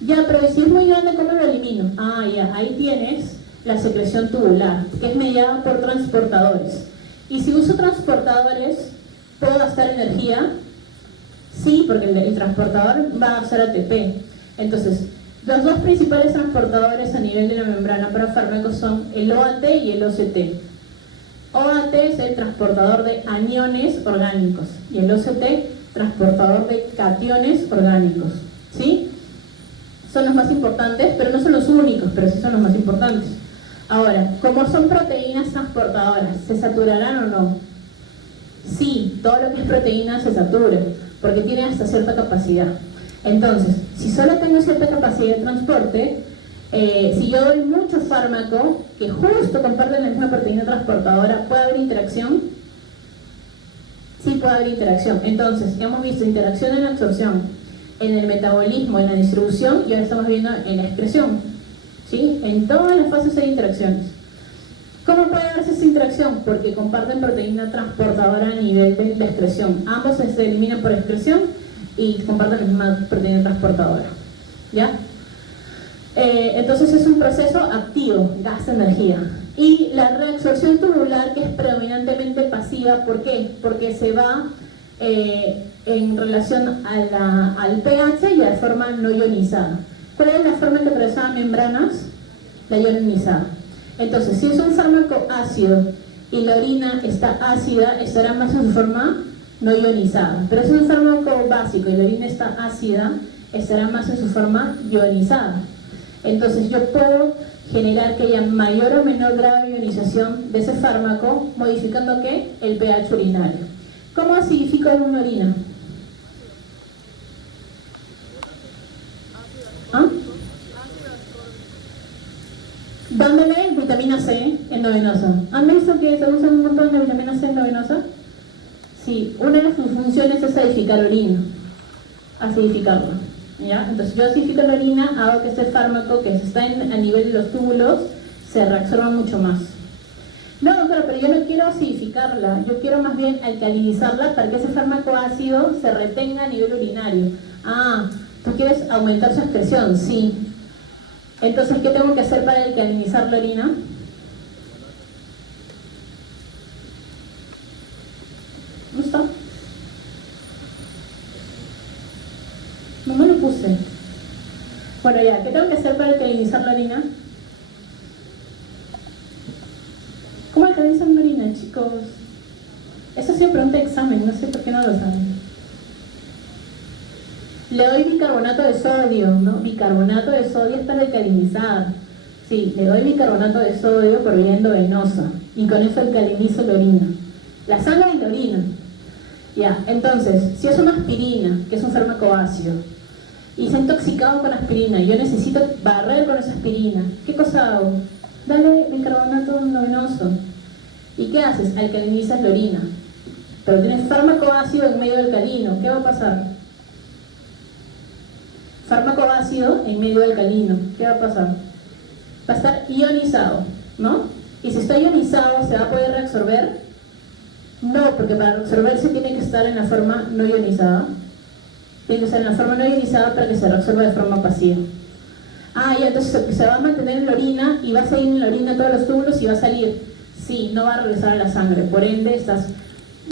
Ya, pero si es muy grande, ¿cómo lo elimino? Ahí tienes la secreción tubular, que es mediada por transportadores. Y si uso transportadores, ¿puedo gastar energía? Sí, porque el transportador va a ser ATP. Entonces, los dos principales transportadores a nivel de la membrana para fármacos son el OAT y el OCT. OAT es el transportador de aniones orgánicos y el OCT, transportador de cationes orgánicos. ¿Sí? Son los más importantes, pero no son los únicos, pero sí son los más importantes. Ahora, como son proteínas transportadoras, ¿se saturarán o no? Sí, todo lo que es proteína se satura, porque tiene hasta cierta capacidad. Entonces, si solo tengo cierta capacidad de transporte, si yo doy mucho fármaco que justo comparten la misma proteína transportadora, ¿puede haber interacción? Sí, puede haber interacción. Entonces, hemos visto interacción en la absorción, en el metabolismo, en la distribución, y ahora estamos viendo en la excreción. ¿Sí? En todas las fases hay interacciones. ¿Cómo puede darse esa interacción? Porque comparten proteína transportadora a nivel de la excreción. Ambos se eliminan por excreción y comparten la misma proteína transportadora. ¿Ya? Entonces es un proceso activo, gasta energía. Y la reabsorción tubular, que es predominantemente pasiva, ¿por qué? Porque se va en relación al pH y de forma no ionizada. ¿Cuál es la forma que atravesaba membranas? La ionizada. Entonces, si es un fármaco ácido y la orina está ácida, estará más en su forma no ionizada. Pero si es un fármaco básico y la orina está ácida, estará más en su forma ionizada. Entonces, yo puedo generar que haya mayor o menor grado de ionización de ese fármaco, modificando ¿qué? El pH urinario. ¿Cómo acidifica una orina? ¿Ah? Dándole vitamina C endovenosa. ¿Han visto que se usa un montón de vitamina C endovenosa? Sí, una de sus funciones es acidificar orina. Acidificarla. ¿Ya? Entonces yo acidifico la orina, hago que este fármaco que está a nivel de los túbulos se reabsorba mucho más. No, doctora, pero yo no quiero acidificarla, yo quiero más bien alcalinizarla para que ese fármaco ácido se retenga a nivel urinario. Ah, ¿tú quieres aumentar su excreción? Sí. Entonces, ¿qué tengo que hacer para alcalinizar la orina? ¿No está? No me lo puse. Bueno, ya, ¿qué tengo que hacer para alcalinizar la orina? ¿Cómo alcalinizan la orina, chicos? Eso ha sido pregunta de examen, no sé por qué no lo saben. Le doy bicarbonato de sodio, ¿no? Bicarbonato de sodio es para alcalinizar. Sí, le doy bicarbonato de sodio por vía endovenosa y con eso alcalinizo la orina. La sangre y la orina. Ya, entonces, si es una aspirina, que es un fármaco ácido, y se ha intoxicado con aspirina, y yo necesito barrer con esa aspirina, ¿qué cosa hago? Dale bicarbonato endovenoso. ¿Y qué haces? Alcalinizas la orina. Pero tienes fármaco ácido en medio alcalino, ¿qué va a pasar? Fármaco ácido en medio alcalino, ¿qué va a pasar? Va a estar ionizado, ¿no? Y si está ionizado, ¿se va a poder reabsorber? No, porque para reabsorberse tiene que estar en la forma no ionizada. Tiene que estar en la forma no ionizada para que se reabsorba de forma pasiva. Ah, ya, entonces se va a mantener en la orina y va a seguir en la orina todos los túbulos y va a salir. Sí, no va a regresar a la sangre, por ende estás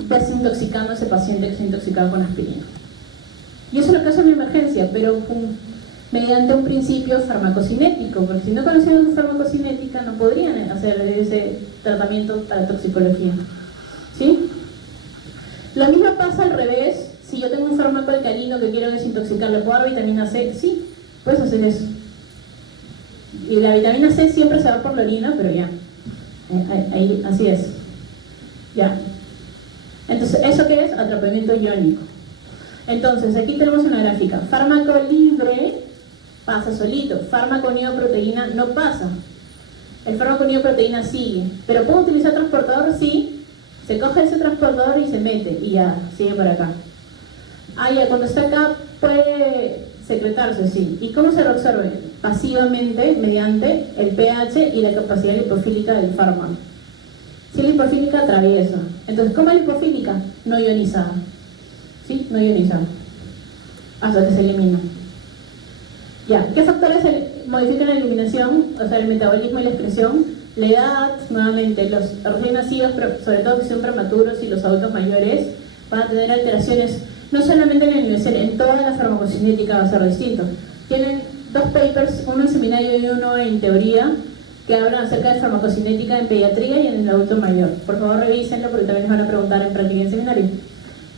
desintoxicando a ese paciente que se ha intoxicado con aspirina. Y eso lo que hace una emergencia, pero mediante un principio farmacocinético, porque si no conocían su farmacocinética no podrían hacer ese tratamiento para toxicología. ¿Sí? Lo mismo pasa al revés. Si yo tengo un fármaco alcalino que quiero desintoxicar, ¿le puedo dar vitamina C? Sí, puedes hacer eso. Y la vitamina C siempre se va por la orina, pero ya, ahí, así es. Ya. Entonces, ¿eso qué es? Atrapamiento iónico. Entonces, aquí tenemos una gráfica. Fármaco libre pasa solito. Fármaco unido a proteína no pasa. El fármaco unido a proteína sigue. ¿Pero puedo utilizar transportador? Sí. Se coge ese transportador y se mete. Y ya, sigue por acá. Ah, ya, cuando está acá puede secretarse, sí. ¿Y cómo se reabsorbe? Pasivamente, mediante el pH y la capacidad lipofílica del fármaco. Si es lipofílica, atraviesa. Entonces, ¿cómo es lipofílica? No ionizada. ¿Sí? No ionizada. Hasta que se elimina. Ya, ¿qué factores modifican la eliminación? O sea, el metabolismo y la excreción. La edad, nuevamente, los recién nacidos, pero sobre todo que son prematuros y los adultos mayores, van a tener alteraciones, no solamente en la eliminación, en toda la farmacocinética va a ser distinto. Tienen dos papers, uno en seminario y uno en teoría, que hablan acerca de farmacocinética en pediatría y en el adulto mayor. Por favor, revísenlo porque también les van a preguntar en práctica y en seminario.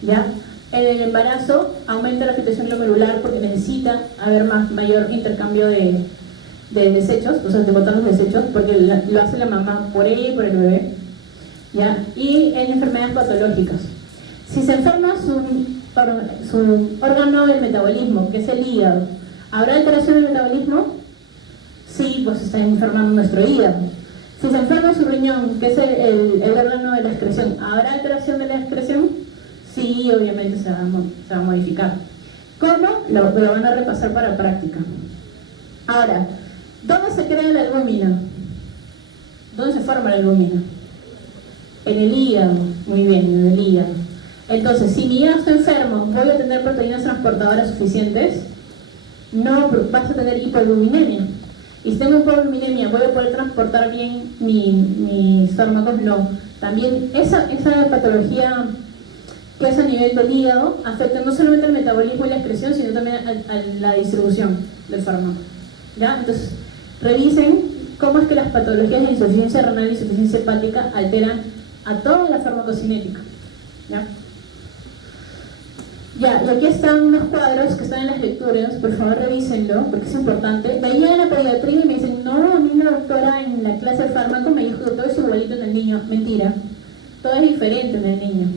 ¿Ya? En el embarazo aumenta la filtración glomerular porque necesita haber mayor intercambio de desechos, o sea, de botar los desechos, porque lo hace la mamá por ella y por el bebé. ¿Ya? Y en enfermedades patológicas. Si se enferma su órgano del metabolismo, que es el hígado, ¿habrá alteración del metabolismo? Sí, pues está enfermando nuestro hígado. Si se enferma su riñón, que es el órgano de la excreción, ¿habrá alteración de la excreción? Sí, obviamente se va a modificar. ¿Cómo? Lo van a repasar para práctica. Ahora, ¿dónde se crea la albúmina? ¿Dónde se forma la albúmina? En el hígado. Muy bien, en el hígado. Entonces, si mi hígado está enfermo, ¿voy a tener proteínas transportadoras suficientes? No, vas a tener hipoalbuminemia. Y si tengo hipoalbuminemia, ¿voy a poder transportar bien mis fármacos? No. También esa patología que es a nivel del hígado afecta no solamente al metabolismo y la excreción, sino también a la distribución del fármaco. ¿Ya? Entonces, revisen cómo es que las patologías de insuficiencia renal y insuficiencia hepática alteran a toda la farmacocinética. ¿Ya? Ya, y aquí están unos cuadros que están en las lecturas, por favor revísenlo, porque es importante. De ahí llegan a la pediatría y me dicen, no, a mí la doctora ese fármaco, me dijo que todo es igualito en el niño. Mentira, todo es diferente en el niño.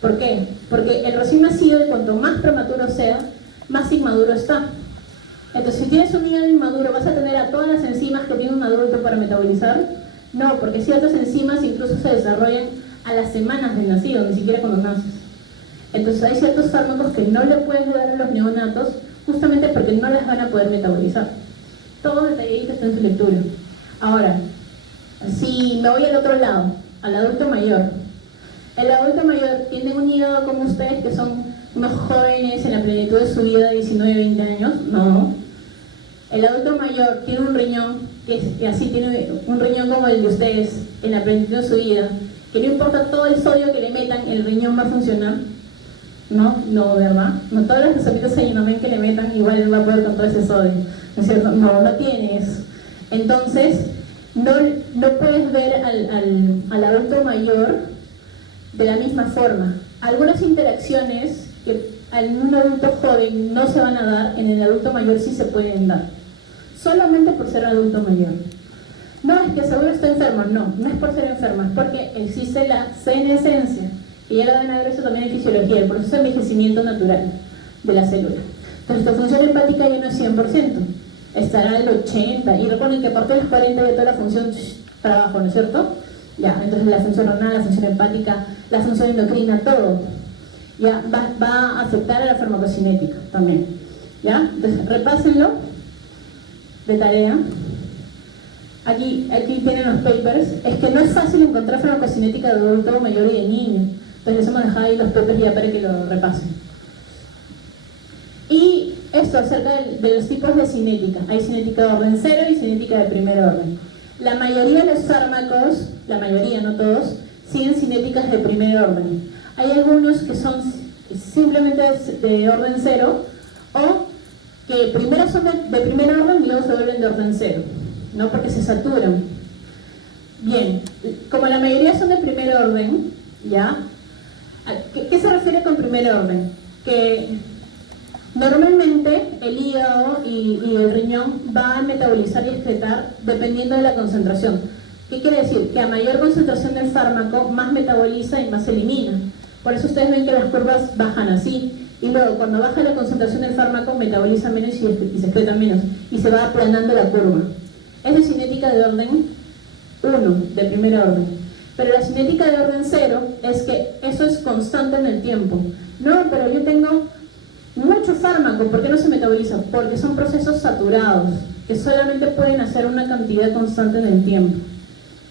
¿Por qué? Porque el recién nacido, cuanto más prematuro sea, más inmaduro está. Entonces, si tienes un niño inmaduro, ¿vas a tener a todas las enzimas que tiene un adulto para metabolizar? No, porque ciertas enzimas incluso se desarrollan a las semanas de nacido, ni siquiera cuando naces. Entonces hay ciertos fármacos que no le puedes dar a los neonatos justamente porque no las van a poder metabolizar. Todo detalladito está en su lectura. Ahora, si me voy al otro lado, al adulto mayor. El adulto mayor tiene un hígado como ustedes que son unos jóvenes en la plenitud de su vida de 19, 20 años. No. El adulto mayor tiene un riñón, que así tiene un riñón como el de ustedes en la plenitud de su vida, que no importa todo el sodio que le metan, el riñón va a funcionar. No, no, ¿verdad? No todos los sopitos de que le metan, igual él va a poder con todo ese sodio, ¿no es cierto? No, no tienes. Entonces, no puedes ver al adulto mayor de la misma forma. Algunas interacciones que en un adulto joven no se van a dar, en el adulto mayor sí se pueden dar. Solamente por ser adulto mayor. No, es que seguro está enfermo. No, no es por ser enfermo, es porque existe la senescencia. Y ya lo van a ver eso también en fisiología, el proceso de envejecimiento natural de la célula. Entonces, tu función hepática ya no es 100%, estará al 80%. Y recuerden que a partir de los 40 ya toda la función para abajo, ¿no es cierto? Ya, entonces la función renal, la función hepática, la función endocrina, todo ya va a afectar a la farmacocinética también. ¿Ya? Entonces, repásenlo de tarea. Aquí tienen los papers. Es que no es fácil encontrar farmacocinética de adulto mayor y de niño. Entonces les hemos dejado ahí los papers ya para que lo repasen. Y esto acerca de los tipos de cinética. Hay cinética de orden 0 y cinética de primer orden. La mayoría de los fármacos, la mayoría, no todos, siguen cinéticas de primer orden. Hay algunos que son simplemente de orden 0 o que primero son de primer orden y luego se vuelven de orden 0, ¿no? Porque se saturan. Bien, como la mayoría son de primer orden, ¿ya? ¿Qué se refiere con primer orden? Que normalmente el hígado y el riñón van a metabolizar y excretar dependiendo de la concentración. ¿Qué quiere decir? Que a mayor concentración del fármaco, más metaboliza y más elimina. Por eso ustedes ven que las curvas bajan así. Y luego, cuando baja la concentración del fármaco, metaboliza menos y se excreta menos. Y se va aplanando la curva. Es de cinética de orden 1, de primer orden. Pero la cinética de orden 0 es que eso es constante en el tiempo. No, pero yo tengo mucho fármaco, ¿por qué no se metaboliza? Porque son procesos saturados, que solamente pueden hacer una cantidad constante en el tiempo.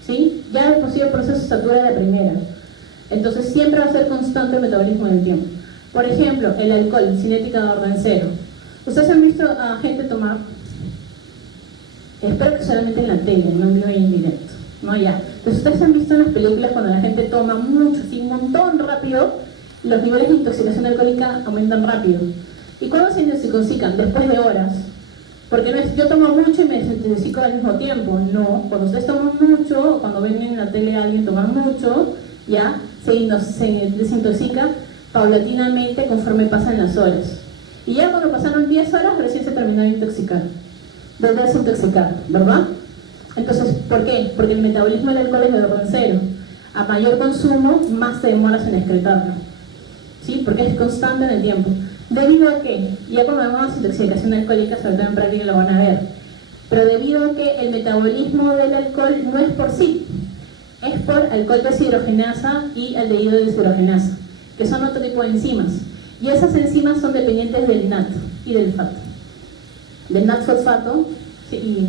¿Sí? Ya de por sí el proceso satura de la primera. Entonces siempre va a ser constante el metabolismo en el tiempo. Por ejemplo, el alcohol, cinética de orden 0. ¿Ustedes han visto a gente tomar? Espero que solamente en la tele, no en vivo y en directo. No, ya. Entonces ustedes han visto en las películas cuando la gente toma mucho, así un montón rápido, los niveles de intoxicación alcohólica aumentan rápido. ¿Y cuándo se intoxican? Después de horas. Porque no es yo tomo mucho y me desintoxico al mismo tiempo. No, cuando ustedes toman mucho, cuando ven en la tele a alguien tomar mucho, ya se desintoxica paulatinamente conforme pasan las horas. Y ya cuando pasaron 10 horas, recién se terminó de intoxicar. De desintoxicar, ¿verdad? Entonces, ¿por qué? Porque el metabolismo del alcohol es de orden 0. A mayor consumo, más te demoras en excretarlo. ¿Sí? Porque es constante en el tiempo. ¿Debido a qué? Ya cuando vemos intoxicación alcohólica, sobre todo en práctica lo van a ver. Pero debido a que el metabolismo del alcohol no es por sí, es por alcohol deshidrogenasa y aldehído deshidrogenasa, que son otro tipo de enzimas. Y esas enzimas son dependientes del NAT y del FAT. Del NAT-fosfato, sí,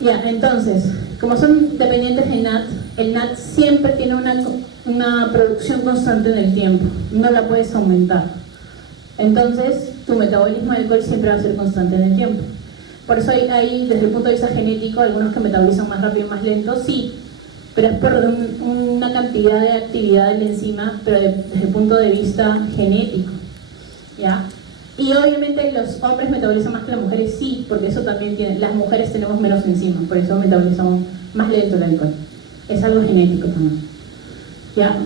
ya, entonces, como son dependientes del NAT, el NAT siempre tiene una producción constante en el tiempo, no la puedes aumentar. Entonces, tu metabolismo de alcohol siempre va a ser constante en el tiempo. Por eso hay desde el punto de vista genético, algunos que metabolizan más rápido y más lento, sí, pero es por una cantidad de actividad de la enzima, pero desde el punto de vista genético, ¿ya? Y obviamente los hombres metabolizan más que las mujeres, sí, porque eso también tiene, las mujeres tenemos menos enzimas, por eso metabolizamos más lento el alcohol. Es algo genético también. ¿Ya?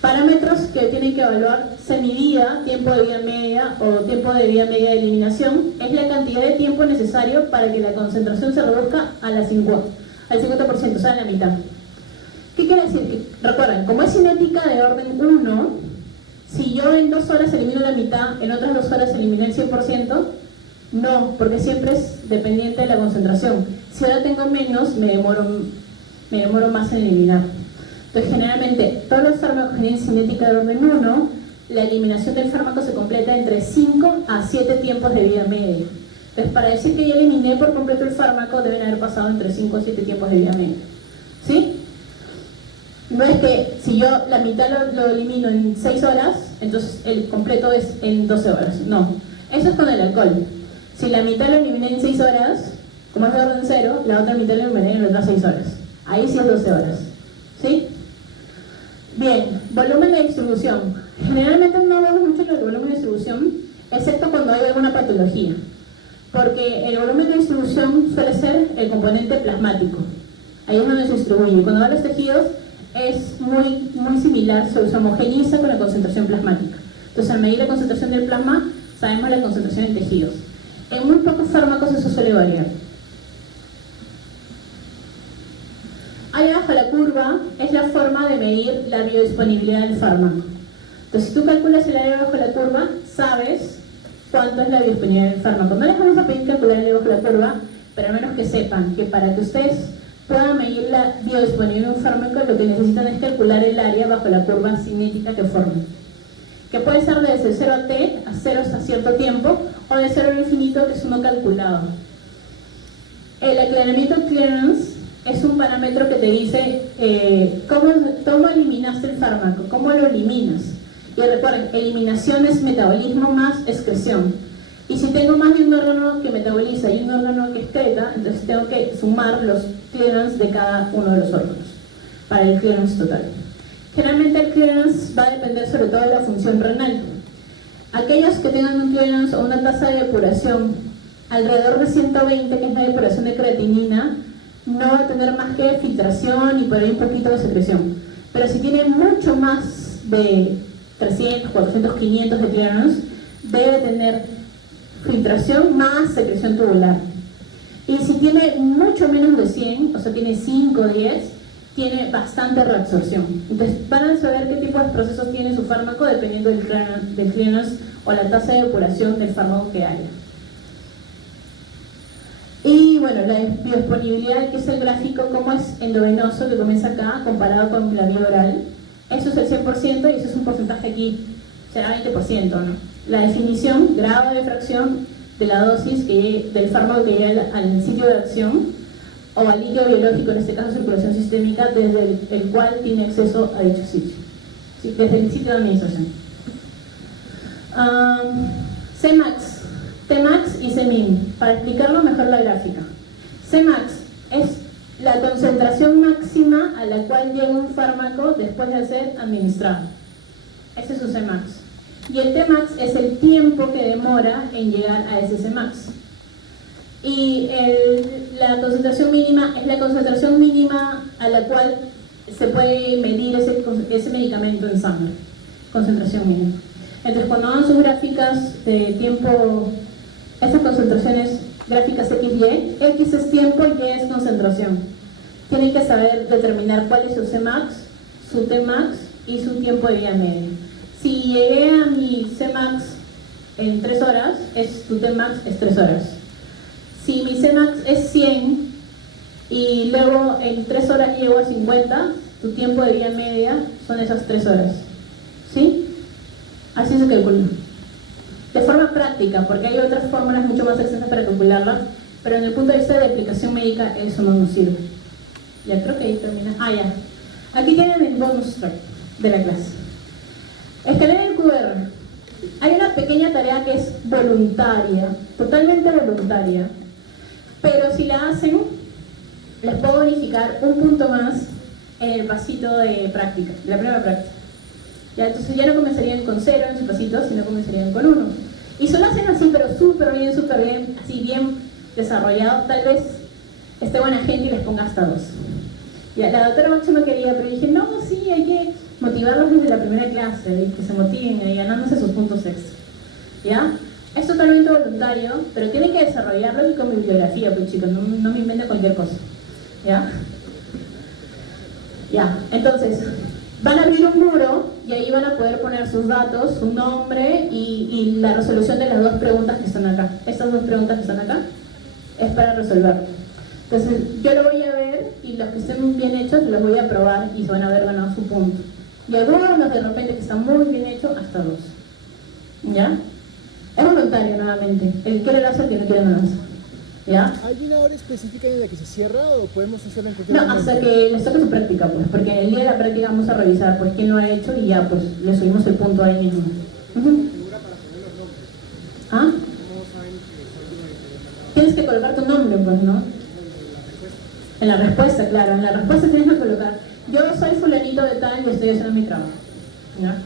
Parámetros que tienen que evaluar semivida, tiempo de vida media o tiempo de vida media de eliminación, es la cantidad de tiempo necesario para que la concentración se reduzca a al 50%, o sea, a la mitad. ¿Qué quiere decir? Que, recuerden, como es cinética de orden 1, si yo en 2 horas elimino la mitad, en otras 2 horas eliminé el 100%, no, porque siempre es dependiente de la concentración. Si ahora tengo menos, me demoro más en eliminar. Entonces, generalmente, todos los fármacos que tienen cinética de orden 1, la eliminación del fármaco se completa entre 5 a 7 tiempos de vida media. Entonces, para decir que ya eliminé por completo el fármaco, deben haber pasado entre 5 a 7 tiempos de vida media. ¿Sí? No es que si yo la mitad lo elimino en 6 horas, entonces el completo es en 12 horas. No. Eso es con el alcohol. Si la mitad lo eliminé en 6 horas, como es de orden 0, la otra mitad lo eliminé en otras 6 horas. Ahí sí es 12 horas. ¿Sí? Bien, volumen de distribución. Generalmente no vemos mucho el volumen de distribución, excepto cuando hay alguna patología. Porque el volumen de distribución suele ser el componente plasmático. Ahí es donde se distribuye. Cuando va a los tejidos es muy similar, se homogeniza con la concentración plasmática. Entonces, al medir la concentración del plasma, sabemos la concentración en tejidos. En muy pocos fármacos eso suele variar. Ahí abajo la curva es la forma de medir la biodisponibilidad del fármaco. Entonces, si tú calculas el área bajo la curva, sabes cuánto es la biodisponibilidad del fármaco. No les vamos a pedir calcular el área bajo la curva, pero al menos que sepan que para que ustedes puedan medir la biodisponibilidad de un fármaco, lo que necesitan es calcular el área bajo la curva cinética que forma. Que puede ser desde 0 a t, a 0 hasta cierto tiempo, o de 0 a infinito, que es uno calculado. El aclaramiento clearance es un parámetro que te dice cómo eliminaste el fármaco, cómo lo eliminas. Y recuerden, eliminación es metabolismo más excreción. Y si tengo más de un órgano que metaboliza y un órgano que excreta, entonces tengo que sumar los clearance de cada uno de los órganos para el clearance total. Generalmente el clearance va a depender sobre todo de la función renal. Aquellos que tengan un clearance o una tasa de depuración alrededor de 120, que es la depuración de creatinina, no va a tener más que filtración y por ahí un poquito de secreción. Pero si tiene mucho más de 300, 400, 500 de clearance, debe tener filtración más secreción tubular. Y si tiene mucho menos de 100, o sea tiene 5 o 10, tiene bastante reabsorción. Entonces van a saber qué tipo de procesos tiene su fármaco dependiendo del clearance o la tasa de depuración del fármaco que haya. Y bueno, la biodisponibilidad, que es el gráfico, cómo es endovenoso, que comienza acá, comparado con la vía oral. Eso es el 100% y eso es un porcentaje aquí, será 20%, ¿no? La definición, grado de fracción de la dosis del fármaco que llega al sitio de acción, o al líquido biológico, en este caso circulación sistémica, desde el cual tiene acceso a dicho sitio. ¿Sí? Desde el sitio de administración. Cmax. Tmax y Cmin, para explicarlo mejor la gráfica. Cmax es la concentración máxima a la cual llega un fármaco después de ser administrado. Ese es su Cmax. Y el Tmax es el tiempo que demora en llegar a ese Cmax. Y la concentración mínima es la concentración mínima a la cual se puede medir ese medicamento en sangre. Concentración mínima. Entonces, cuando hagan sus gráficas de tiempo, estas concentraciones gráficas XY, X es tiempo y Y es concentración. Tienen que saber determinar cuál es su Cmax, su Tmax y su tiempo de vida media. Si llegué a mi Cmax en 3 horas, tu Tmax es 3 horas. Si mi Cmax es 100 y luego en 3 horas llego a 50, tu tiempo de vida media son esas 3 horas. ¿Sí? Así se calcula. De forma práctica, porque hay otras fórmulas mucho más extensas para calcularlas, pero en el punto de vista de aplicación médica eso no nos sirve. Ya creo que ahí termina. Ya. Aquí tienen el bonus track de la clase. Escanear el QR. Hay una pequeña tarea que es voluntaria, totalmente voluntaria, pero si la hacen, les puedo bonificar un punto más en el pasito de práctica, de la primera práctica. ¿Ya? Entonces ya no comenzarían con 0 en su pasito, sino comenzarían con 1. Y solo hacen así, pero súper bien, así bien desarrollado. Tal vez esté buena gente y les ponga hasta 2. Ya, la doctora Máxima quería, pero dije, no, sí, hay que motivarlos desde la primera clase y que se motiven y ganándose sus puntos extra. ¿Ya? Es totalmente voluntario, pero tienen que desarrollarlo y con bibliografía, pues chicos, no me inventen cualquier cosa. ¿Ya? Ya, entonces, van a abrir un muro y ahí van a poder poner sus datos, su nombre y la resolución de las dos preguntas que están acá. Estas dos preguntas que están acá es para resolverlo. Entonces, yo lo voy a ver y los que estén bien hechos los voy a probar y se van a ver ganado su punto. Y algunos de repente que están muy bien hechos, hasta 2. ¿Ya? Es voluntario nuevamente. El que quiere lo hace, el que no quiere no lo hace. ¿Ya? ¿Hay una hora específica en la que se cierra o podemos hacerla en cualquier No, momento? hasta que les toque su práctica, pues, porque el día de la práctica vamos a revisar pues quién lo ha hecho y ya pues le subimos el punto ahí mismo. ¿Ah? Tienes que colocar tu nombre, pues, ¿no? En la respuesta, claro, en la respuesta tienes que colocar: yo soy fulanito de tal y estoy haciendo mi trabajo. ¿Ya?